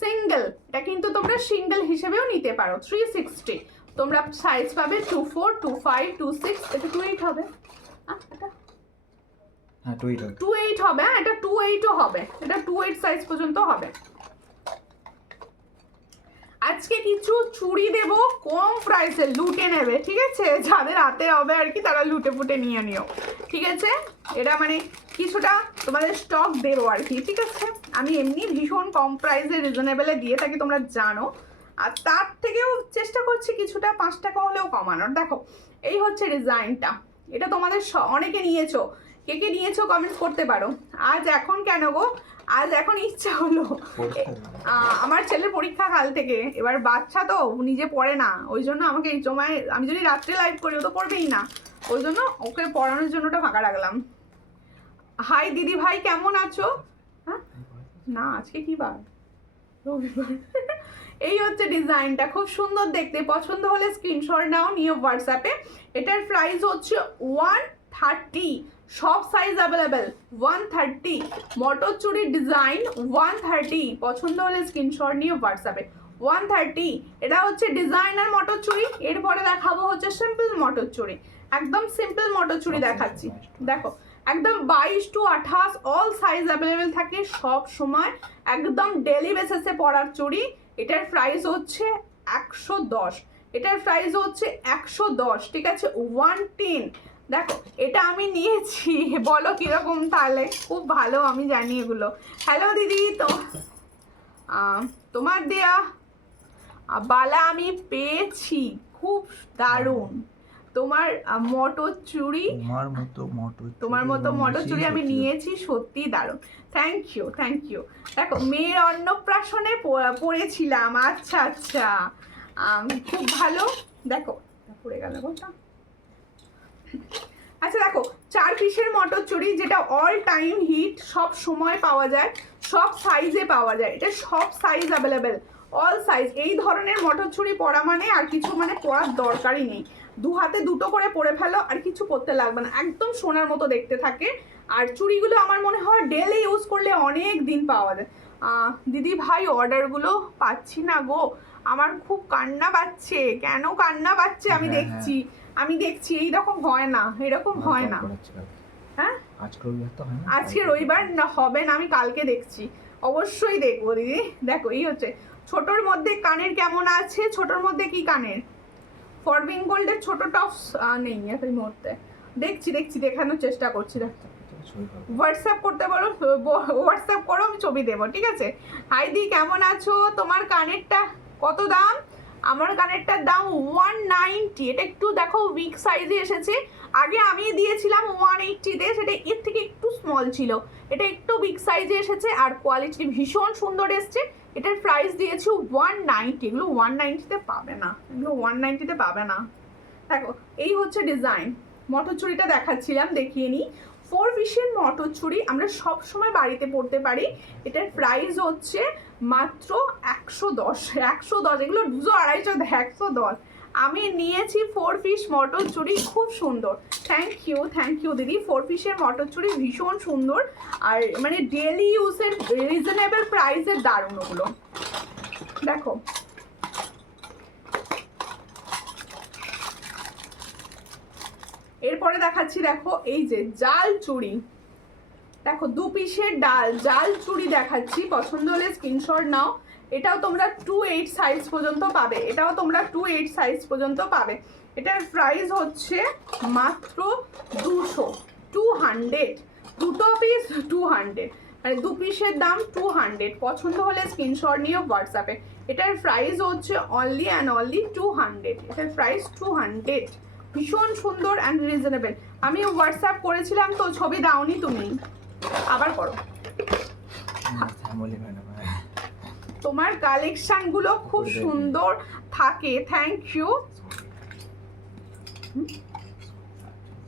সিঙ্গেল। এটা কিন্তু তোমরা সিঙ্গেল হিসেবেও নিতে পারো। 360 তোমরা সাইজ পাবে 24, 25, 26, এটা 28 হবে, হ্যাঁ 28 হবে, হ্যাঁ এটা 28ও হবে, এটা 28 সাইজ পর্যন্ত হবে। আজকে কিছু চুড়ি দেবো কম প্রাইসে, লুটে নেবে। ঠিক আছে, যাদের হাতে হবে আর কি, তারা লুটে ফুটে নিয়ে নিও। ঠিক আছে, এটা মানে কিছুটা তোমাদের স্টক দেবো আর কি। ঠিক আছে, আমি এমনি ভীষণ কম প্রাইসে রিজনেবলে দিয়ে থাকি, তোমরা জানো, আর তার থেকেও চেষ্টা করছি কিছুটা 5 টাকা হলেও কমানোর। দেখো এই হচ্ছে ডিজাইনটা, এটা তোমাদের অনেকে নিয়েছো, কে নিয়েছো কমেন্টস করতে পারো। আজ এখন কেন গো, আজ এখন ইচ্ছা হলো, আমার ছেলের পরীক্ষা কাল থেকে, এবার বাচ্চা তো নিজে পড়ে না, ওই জন্য আমাকে এই সময়, আমি যদি রাত্রে লাইভ করি ও তো পড়বেই না, ওই জন্য ওকে পড়ানোর জন্য ওটা ফাঁকা রাখলাম। হাই দিদি ভাই, কেমন আছো? হ্যাঁ না, আজকে কি বার? রবিবার। এই হচ্ছে ডিজাইনটা, খুব সুন্দর দেখতে। পছন্দ হলে স্ক্রিনশট নাও, নিও হোয়াটসঅ্যাপে। এটার প্রাইস হচ্ছে 130, সব সাইজ অ্যাভেলেবেল। 130 মটর চুড়ির ডিজাইন, 130। পছন্দ হলে স্ক্রিনশট নিয়ে হোয়াটসঅ্যাপে। 130, এটা হচ্ছে ডিজাইনার মটর চুড়ি। এরপরে দেখাবো হচ্ছে সিম্পল মটর চুড়ি, একদম সিম্পল মটর চুড়ি দেখাচ্ছি। দেখো একদম 22 to 28 অল সাইজ অ্যাভেলেবেল থাকে সব সময়, একদম ডেলি বেসিসে পরার চুড়ি। এটার প্রাইস হচ্ছে 110, এটার প্রাইস হচ্ছে 110। ঠিক আছে, 110। দেখো এটা আমি নিয়েছি, বলো কিরকম তাহলে? খুব ভালো, আমি জানি এগুলো। হ্যালো দিদি, তো তোমার দেয়া বালা আমি পেয়েছি, খুব দারুণ। তোমার মটর চুড়ি, তোমার মতো মটর চুড়ি আমি নিয়েছি, সত্যি দারুণ। Thank you, thank you. দেখো মেয়ের অন্নপ্রাশনে পড়েছিলাম, আচ্ছা আচ্ছা, খুব ভালো। দেখো পড়ে গেল কোনটা। আচ্ছা দেখো 4 পিসের মটর চুড়ি, যেটা অল টাইম হিট, সব সময় পাওয়া যায়, সব সাইজে পাওয়া যায়, এটা সব সাইজ অ্যাভেলেবেল, অল সাইজ। এই ধরনের মটর চুড়ি পরা মানে আর কিছু মানে পরার দরকারই নেই, 2 হাতে 2টো করে পরে ফেলো, আর কিছু পরতে লাগবে না, একদম সোনার মতো দেখতে থাকে। আর চুড়িগুলো আমার মনে হয় ডেলি ইউজ করলে অনেক দিন পাওয়া যায়। দিদি ভাই অর্ডারগুলো পাচ্ছি না গো, আমার খুব কান্না পাচ্ছে। কেন কান্না পাচ্ছে আমি হ্যাঁ, দেখছি এইরকম হয় না, এরকম হয় না। হ্যাঁ আজকে রবিবার তো হয় না, আজকে রবিবার না, হবে না, আমি কালকে দেখছি, অবশ্যই দেখবো দিদি। দেখো এই হচ্ছে ছোটোর মধ্যে কানের কেমন আছে, ছোটোর মধ্যে কি কানের, ফর বেঙ্গলের ছোট টপস নেই এই মুহূর্তে, দেখছি দেখানোর চেষ্টা করছি। দেখো হোয়াটসঅ্যাপ করতে বলো, হোয়াটসঅ্যাপ করো, আমি ছবি দেবো, ঠিক আছে। হাইদি কেমন আছো? তোমার কানেরটা কত দাম? আমার কানেরটার দাম 190। এটা একটু দেখো উইক সাইজে এসেছে, আগে আমি দিয়েছিলাম 180-তে, সেটা এর থেকে একটু স্মল ছিল, এটা একটু বিগ সাইজে এসেছে আর কোয়ালিটি ভীষণ সুন্দর এসছে। এটার প্রাইস দিয়েছি 190। এগুলো 190-তে পাবে না, এগুলো 190-তে পাবে না। দেখো এই হচ্ছে ডিজাইন। মটরচুড়িটা দেখাচ্ছিলাম, দেখিয়ে নিই। 4 পিসের মটরচুড়ি আমরা সব সময় বাড়িতে পরতে পারি। এটার প্রাইস হচ্ছে মাত্র 110। এগুলো 200 250, 110। আমি নিয়েছি 4 পিস মটরচুড়ি, খুব সুন্দর। থ্যাংক ইউ দিদি। 4 পিসের মটরচুড়ি ভীষণ সুন্দর, আর মানে ডেলি ইউজের রিজনেবল প্রাইসের দারুণ ওগুলো। দেখো এরপরে দেখাচ্ছি, দেখো এই যে জাল চুড়ি, দেখো 2 পিসের জাল চুড়ি দেখাচ্ছি, পছন্দ হলে স্ক্রিনশট নাও। এটাও তোমরা 2/8 সাইজ পর্যন্ত পাবে, এটার প্রাইস হচ্ছে মাত্র 200 দুটো পিস 200, মানে 2 পিসের দাম 200। পছন্দ হলে স্ক্রিনশট নিও হোয়াটসঅ্যাপে। এটার প্রাইস হচ্ছে অনলি অ্যান্ড অনলি 200। এটার প্রাইস 200, ভীষণ সুন্দর অ্যান্ড রিজনেবল। আমি হোয়াটসঅ্যাপ করেছিলাম তো, ছবি দাওনি তুমি, আবার করো। তোমার কালেকশন গুলো খুব সুন্দর থাকে, থ্যাংক ইউ।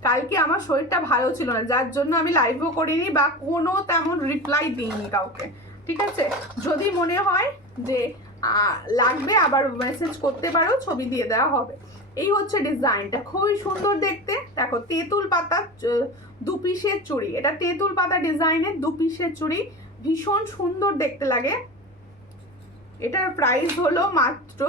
কালকে আমার শরীরটা ভালো ছিল না, যার জন্য আমি লাইভও করিনি বা কোনো তেমন রিপ্লাই দিইনি কাউকে, ঠিক আছে। যদি মনে হয় যে লাগবে আবার মেসেজ করতে পারো, ছবি দিয়ে দেওয়া হবে। এই হচ্ছে ডিজাইনটা, খুবই সুন্দর দেখতে। দেখো তেঁতুল পাতা 2 পিসের চুড়ি, এটা তেঁতুল পাতা ডিজাইনের 2 পিসের চুড়ি, ভীষণ সুন্দর দেখতে লাগে। এটার প্রাইস হলো মাত্র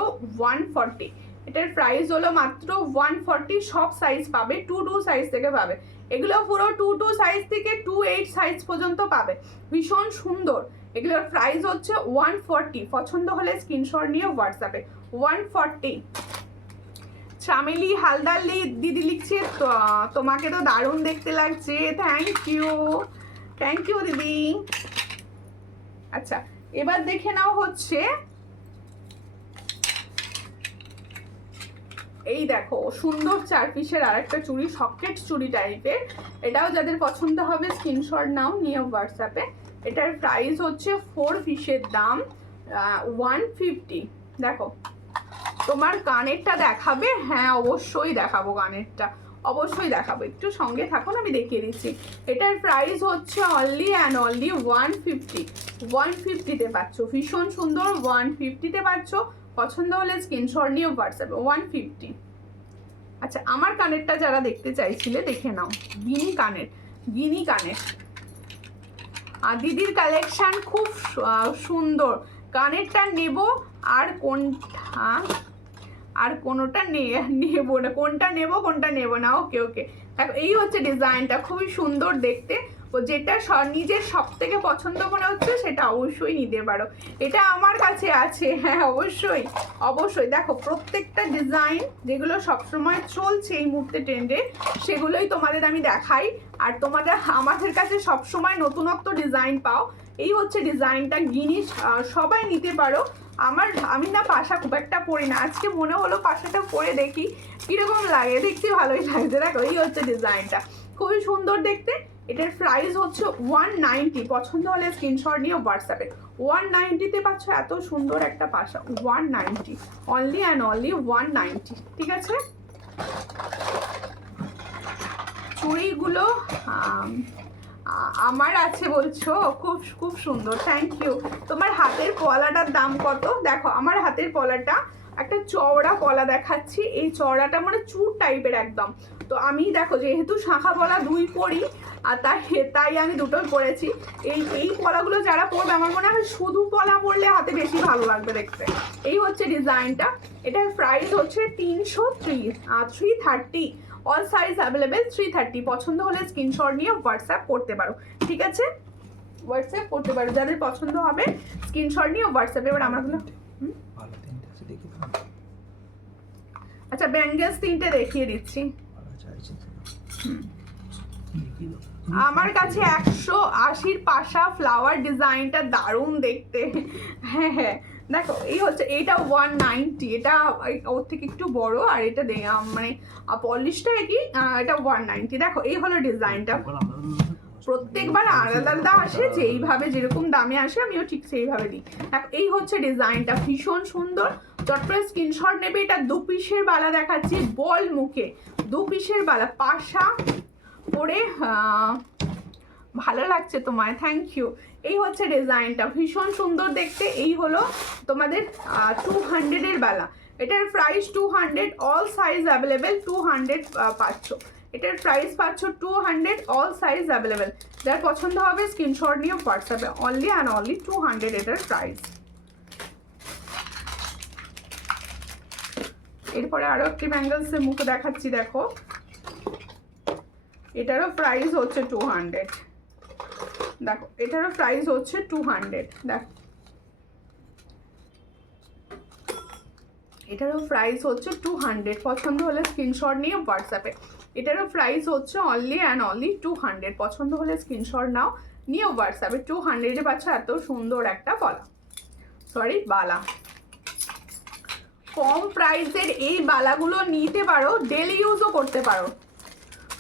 140। এটার প্রাইস হলো মাত্র 140। সব সাইজ পাবে, 2 সাইজ থেকে পাবে, এগুলো পুরো 2 সাইজ থেকে 2/8 সাইজ পর্যন্ত পাবে, ভীষণ সুন্দর। এগুলোর প্রাইস হচ্ছে 140। পছন্দ হলে স্ক্রিনশট নিয়ে হোয়াটসঅ্যাপে 140। চামেলি হালদার দিদি লিখছে, তোমাকে তো দারুণ দেখতে লাগছে, থ্যাংক ইউ দিদি। আচ্ছা এবার দেখে নাও হচ্ছে এই দেখো সুন্দর 4 পিসের আরেকটা চুড়ি, সকেট চুড়ি টাইপের। এটাও যাদের পছন্দ হবে স্ক্রিনশট নাও নিয়ে হোয়াটসঅ্যাপে। এটার প্রাইস হচ্ছে 4 পিসের দাম 150। দেখো তোমার কানেরটা দেখাবে? হ্যাঁ অবশ্যই দেখাবো, কানেরটা অবশ্যই দেখাবো, একটু সঙ্গে থাকুন, আমি দেখিয়ে দিচ্ছি। এটার প্রাইস হচ্ছে অনলি অ্যান্ড অনলি 150। 150-তে পাচ্ছ, ভীষণ সুন্দর, 150-তে পাচ্ছ। পছন্দ হলে স্ক্রিনশট নিয়ে হোয়াটসঅ্যাপে 150। আচ্ছা আমার কানেরটা যারা দেখতে চাইছিলে দেখে নাও, গিনি কানের। আর দিদির কালেকশন খুব সুন্দর, কানেরটা নেব আর কোনোটা নেবো না, কোনটা নেবো না। ওকে দেখো এই হচ্ছে ডিজাইনটা, খুবই সুন্দর দেখতে। ও যেটা নিজের সব থেকে পছন্দ মনে হচ্ছে সেটা অবশ্যই নিতে পারো, এটা আমার কাছে আছে। হ্যাঁ অবশ্যই দেখো প্রত্যেকটা ডিজাইন যেগুলো সবসময় চলছে এই মুহূর্তে ট্রেন্ডে, সেগুলোই তোমাদের আমি দেখাই। আর তোমাদের আমাদের কাছে সবসময় নতুনত্ব ডিজাইন পাও। এই হচ্ছে ডিজাইনটা, গিনিস সবাই নিতে পারো। আমি না পাশা খুব একটা পরি না, আজকে মনে হলো পাশাটা পরে দেখি কিরকম লাগে, দেখতে ভালোই লাগছে। দেখো এই হচ্ছে ডিজাইনটা, খুবই সুন্দর দেখতে। এটার প্রাইস হচ্ছে 190। পছন্দ হলে স্ক্রিনশট নিয়ে হোয়াটসঅ্যাপে 190-তে পাচ্ছ এত সুন্দর একটা পাশা, 190, অনলি অ্যান্ড অনলি 190, ঠিক আছে। চুড়িগুলো আমার আছে বলছো, খুব সুন্দর, থ্যাংক ইউ। তোমার হাতের পলাটার দাম কত? দেখো আমার হাতের পলাটা একটা চওড়া পলা দেখাচ্ছি। এই চওড়াটা মানে চুর টাইপের একদম। তো আমি দেখো যেহেতু শাখা পলা 2 পরি আর তাই আমি দুটোই পরেছি। এই পলাগুলো যারা পরবে আমার মনে হয় শুধু পলা পরলে হাতে বেশি ভালো লাগবে দেখতে। এই হচ্ছে ডিজাইনটা। এটার প্রাইস হচ্ছে 330 অল সাইজ অ্যাভেলেবেল 330। পছন্দ হলে স্ক্রিনশট নিয়ে হোয়াটসঅ্যাপ করতে পারো, ঠিক আছে? হোয়াটসঅ্যাপ করতে পারো, যাদের পছন্দ হবে স্ক্রিনশট নিয়ে হোয়াটসঅ্যাপ। এবার আমারগুলো ভালো 3টে আছে দেখি তো। আচ্ছা ব্যাঙ্গেলস 3টে দেখিয়ে দিচ্ছি। ভালো চাইছি তো। আমার কাছে 180 পাশা ফ্লাওয়ার ডিজাইনটা দারুণ দেখতে। হ্যাঁ দেখো এই হচ্ছে, এইটা 190, এটা ওর থেকে একটু বড়, আর এটা মানে পলিশটা কি এটা 190। দেখো এই হলো ডিজাইনটা। প্রত্যেকবার আলাদা আলাদা আসে, যেইভাবে যেরকম দামে আসে আমিও ঠিক সেইভাবে দিই। এই হচ্ছে ডিজাইনটা, ভীষণ সুন্দর। চট করে স্ক্রিনশট নেবে। এটা 2 পিসের বালা দেখাচ্ছি, বল মুখে 2 পিসের বালা, পাশা পরে ভালো লাগছে তোমায়, থ্যাংক ইউ। এই হচ্ছে ডিজাইনটা, ভীষণ সুন্দর দেখতে। এই হলো তোমাদের 200-এর বালা। এটার প্রাইস 200, অল সাইজ অ্যাভেলেবেল 200 পাচ্ছ। এটার প্রাইস পাচ্ছ 200, অল সাইজ অ্যাভেলেবেল। যার পছন্দ হবে স্ক্রিনশট নিয়ে হোয়াটসঅ্যাপে, অনলি অ্যান্ড অনলি 200 এটার প্রাইস। এরপরে আরও একটি ব্যাঙ্গলসের মুখ দেখাচ্ছি, দেখো এটারও প্রাইস হচ্ছে 200। দেখো এটারও প্রাইস হচ্ছে 200। দেখো এটারও প্রাইস হচ্ছে 200। পছন্দ হলে স্ক্রিনশট নিয়ে হোয়াটসঅ্যাপে। এটারও প্রাইস হচ্ছে অনলি অ্যান্ড অনলি 200। পছন্দ হলে স্ক্রিনশট নাও, নিয়ে হোয়াটসঅ্যাপে। 200-এ পাচ্ছ এত সুন্দর একটা বালা। কম প্রাইসের এই বালাগুলো নিতে পারো, ডেলি ইউজও করতে পারো,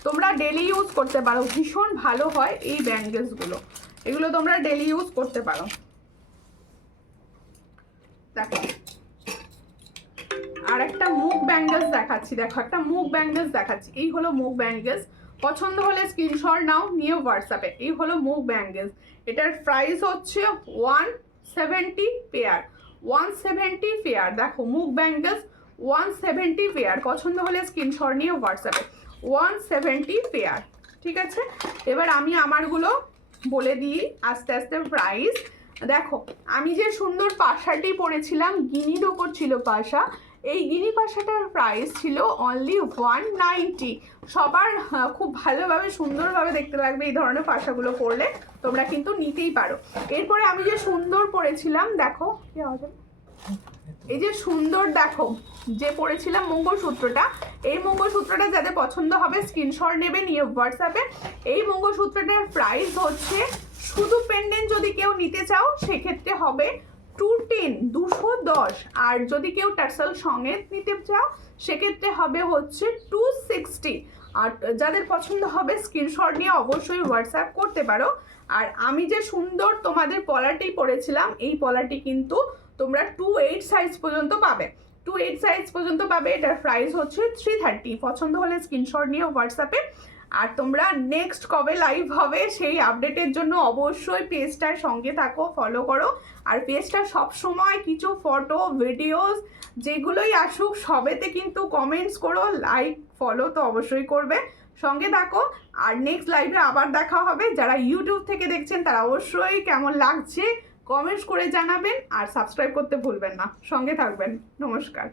তোমরা ডেলি ইউজ করতে পারো। ভীষণ ভালো হয় এই ব্যাঙ্গেলসগুলো, এগুলো তোমরা ডেলি ইউজ করতে পারো। দেখো আর একটা মুখ ব্যাঙ্গেলস দেখাচ্ছি, দেখো একটা মুখ ব্যাঙ্গেলস দেখাচ্ছি। এই হলো মুখ ব্যাঙ্গেলস। পছন্দ হলে স্ক্রিনশট নাও, নিয়ে হোয়াটসঅ্যাপে। এই হলো মুখ ব্যাঙ্গেলস। এটার প্রাইস হচ্ছে 170 পেয়ার, 170 পেয়ার। দেখো মুখ ব্যাঙ্গেলস 170 পেয়ার। পছন্দ হলে স্ক্রিনশট নিয়ে হোয়াটসঅ্যাপে, 170 পেয়ার, ঠিক আছে? এবার আমি আমারগুলো বলে দিই আস্তে আস্তে প্রাইস। দেখো আমি যে সুন্দর পাশাটি পরেছিলাম, গিনির ওপর ছিল পাশা। এই গিনি পাশাটার প্রাইস ছিল অনলি 190। সবার খুব ভালোভাবে সুন্দরভাবে দেখতে লাগবে এই ধরনের পাশাগুলো পরলে, তোমরা কিন্তু নিতেই পারো। এরপরে আমি যে সুন্দর পরেছিলাম, দেখো কি হবে, এই যে সুন্দর দেখো যে পরেছিলাম মঙ্গলসূত্রটা, এই মঙ্গলসূত্রটা যাদের পছন্দ হবে স্ক্রিনশট নেবে, নিয়ে হোয়াটসঅ্যাপে। এই মঙ্গলসূত্রটার প্রাইস হচ্ছে, শুধু পেন্ডেন্ট যদি কেউ নিতে চাও সেক্ষেত্রে হবে 210, আর যদি কেউ টার্সেল সঙ্গে নিতে চাও সেক্ষেত্রে হবে হচ্ছে 260। আর যাদের পছন্দ হবে স্ক্রিনশট নিয়ে অবশ্যই হোয়াটসঅ্যাপ করতে পারো। আর আমি যে সুন্দর তোমাদের পলাটি পরেছিলাম, এই পলাটি কিন্তু তোমরা 28 সাইজ পর্যন্ত পাবে, 28 সাইজ পর্যন্ত পাবে। এটার প্রাইস হচ্ছে 330। পছন্দ হলে স্ক্রিনশট নিয়ে হোয়াটসঅ্যাপে। আর তোমরা নেক্সট কবে লাইভ হবে সেই আপডেটের জন্য অবশ্যই পেজটার সঙ্গে থাকো, ফলো করো। আর পেজটা সবসময় কিছু ফটো ভিডিওস যেগুলোই আসুক সবেতে কিন্তু কমেন্টস করো, লাইক ফলো তো অবশ্যই করবে, সঙ্গে থাকো। আর নেক্সট লাইভে আবার দেখা হবে। যারা ইউটিউব থেকে দেখছেন তারা অবশ্যই কেমন লাগছে কমেন্টস করে জানাবেন, আর সাবস্ক্রাইব করতে ভুলবেন না, সঙ্গে থাকবেন। নমস্কার।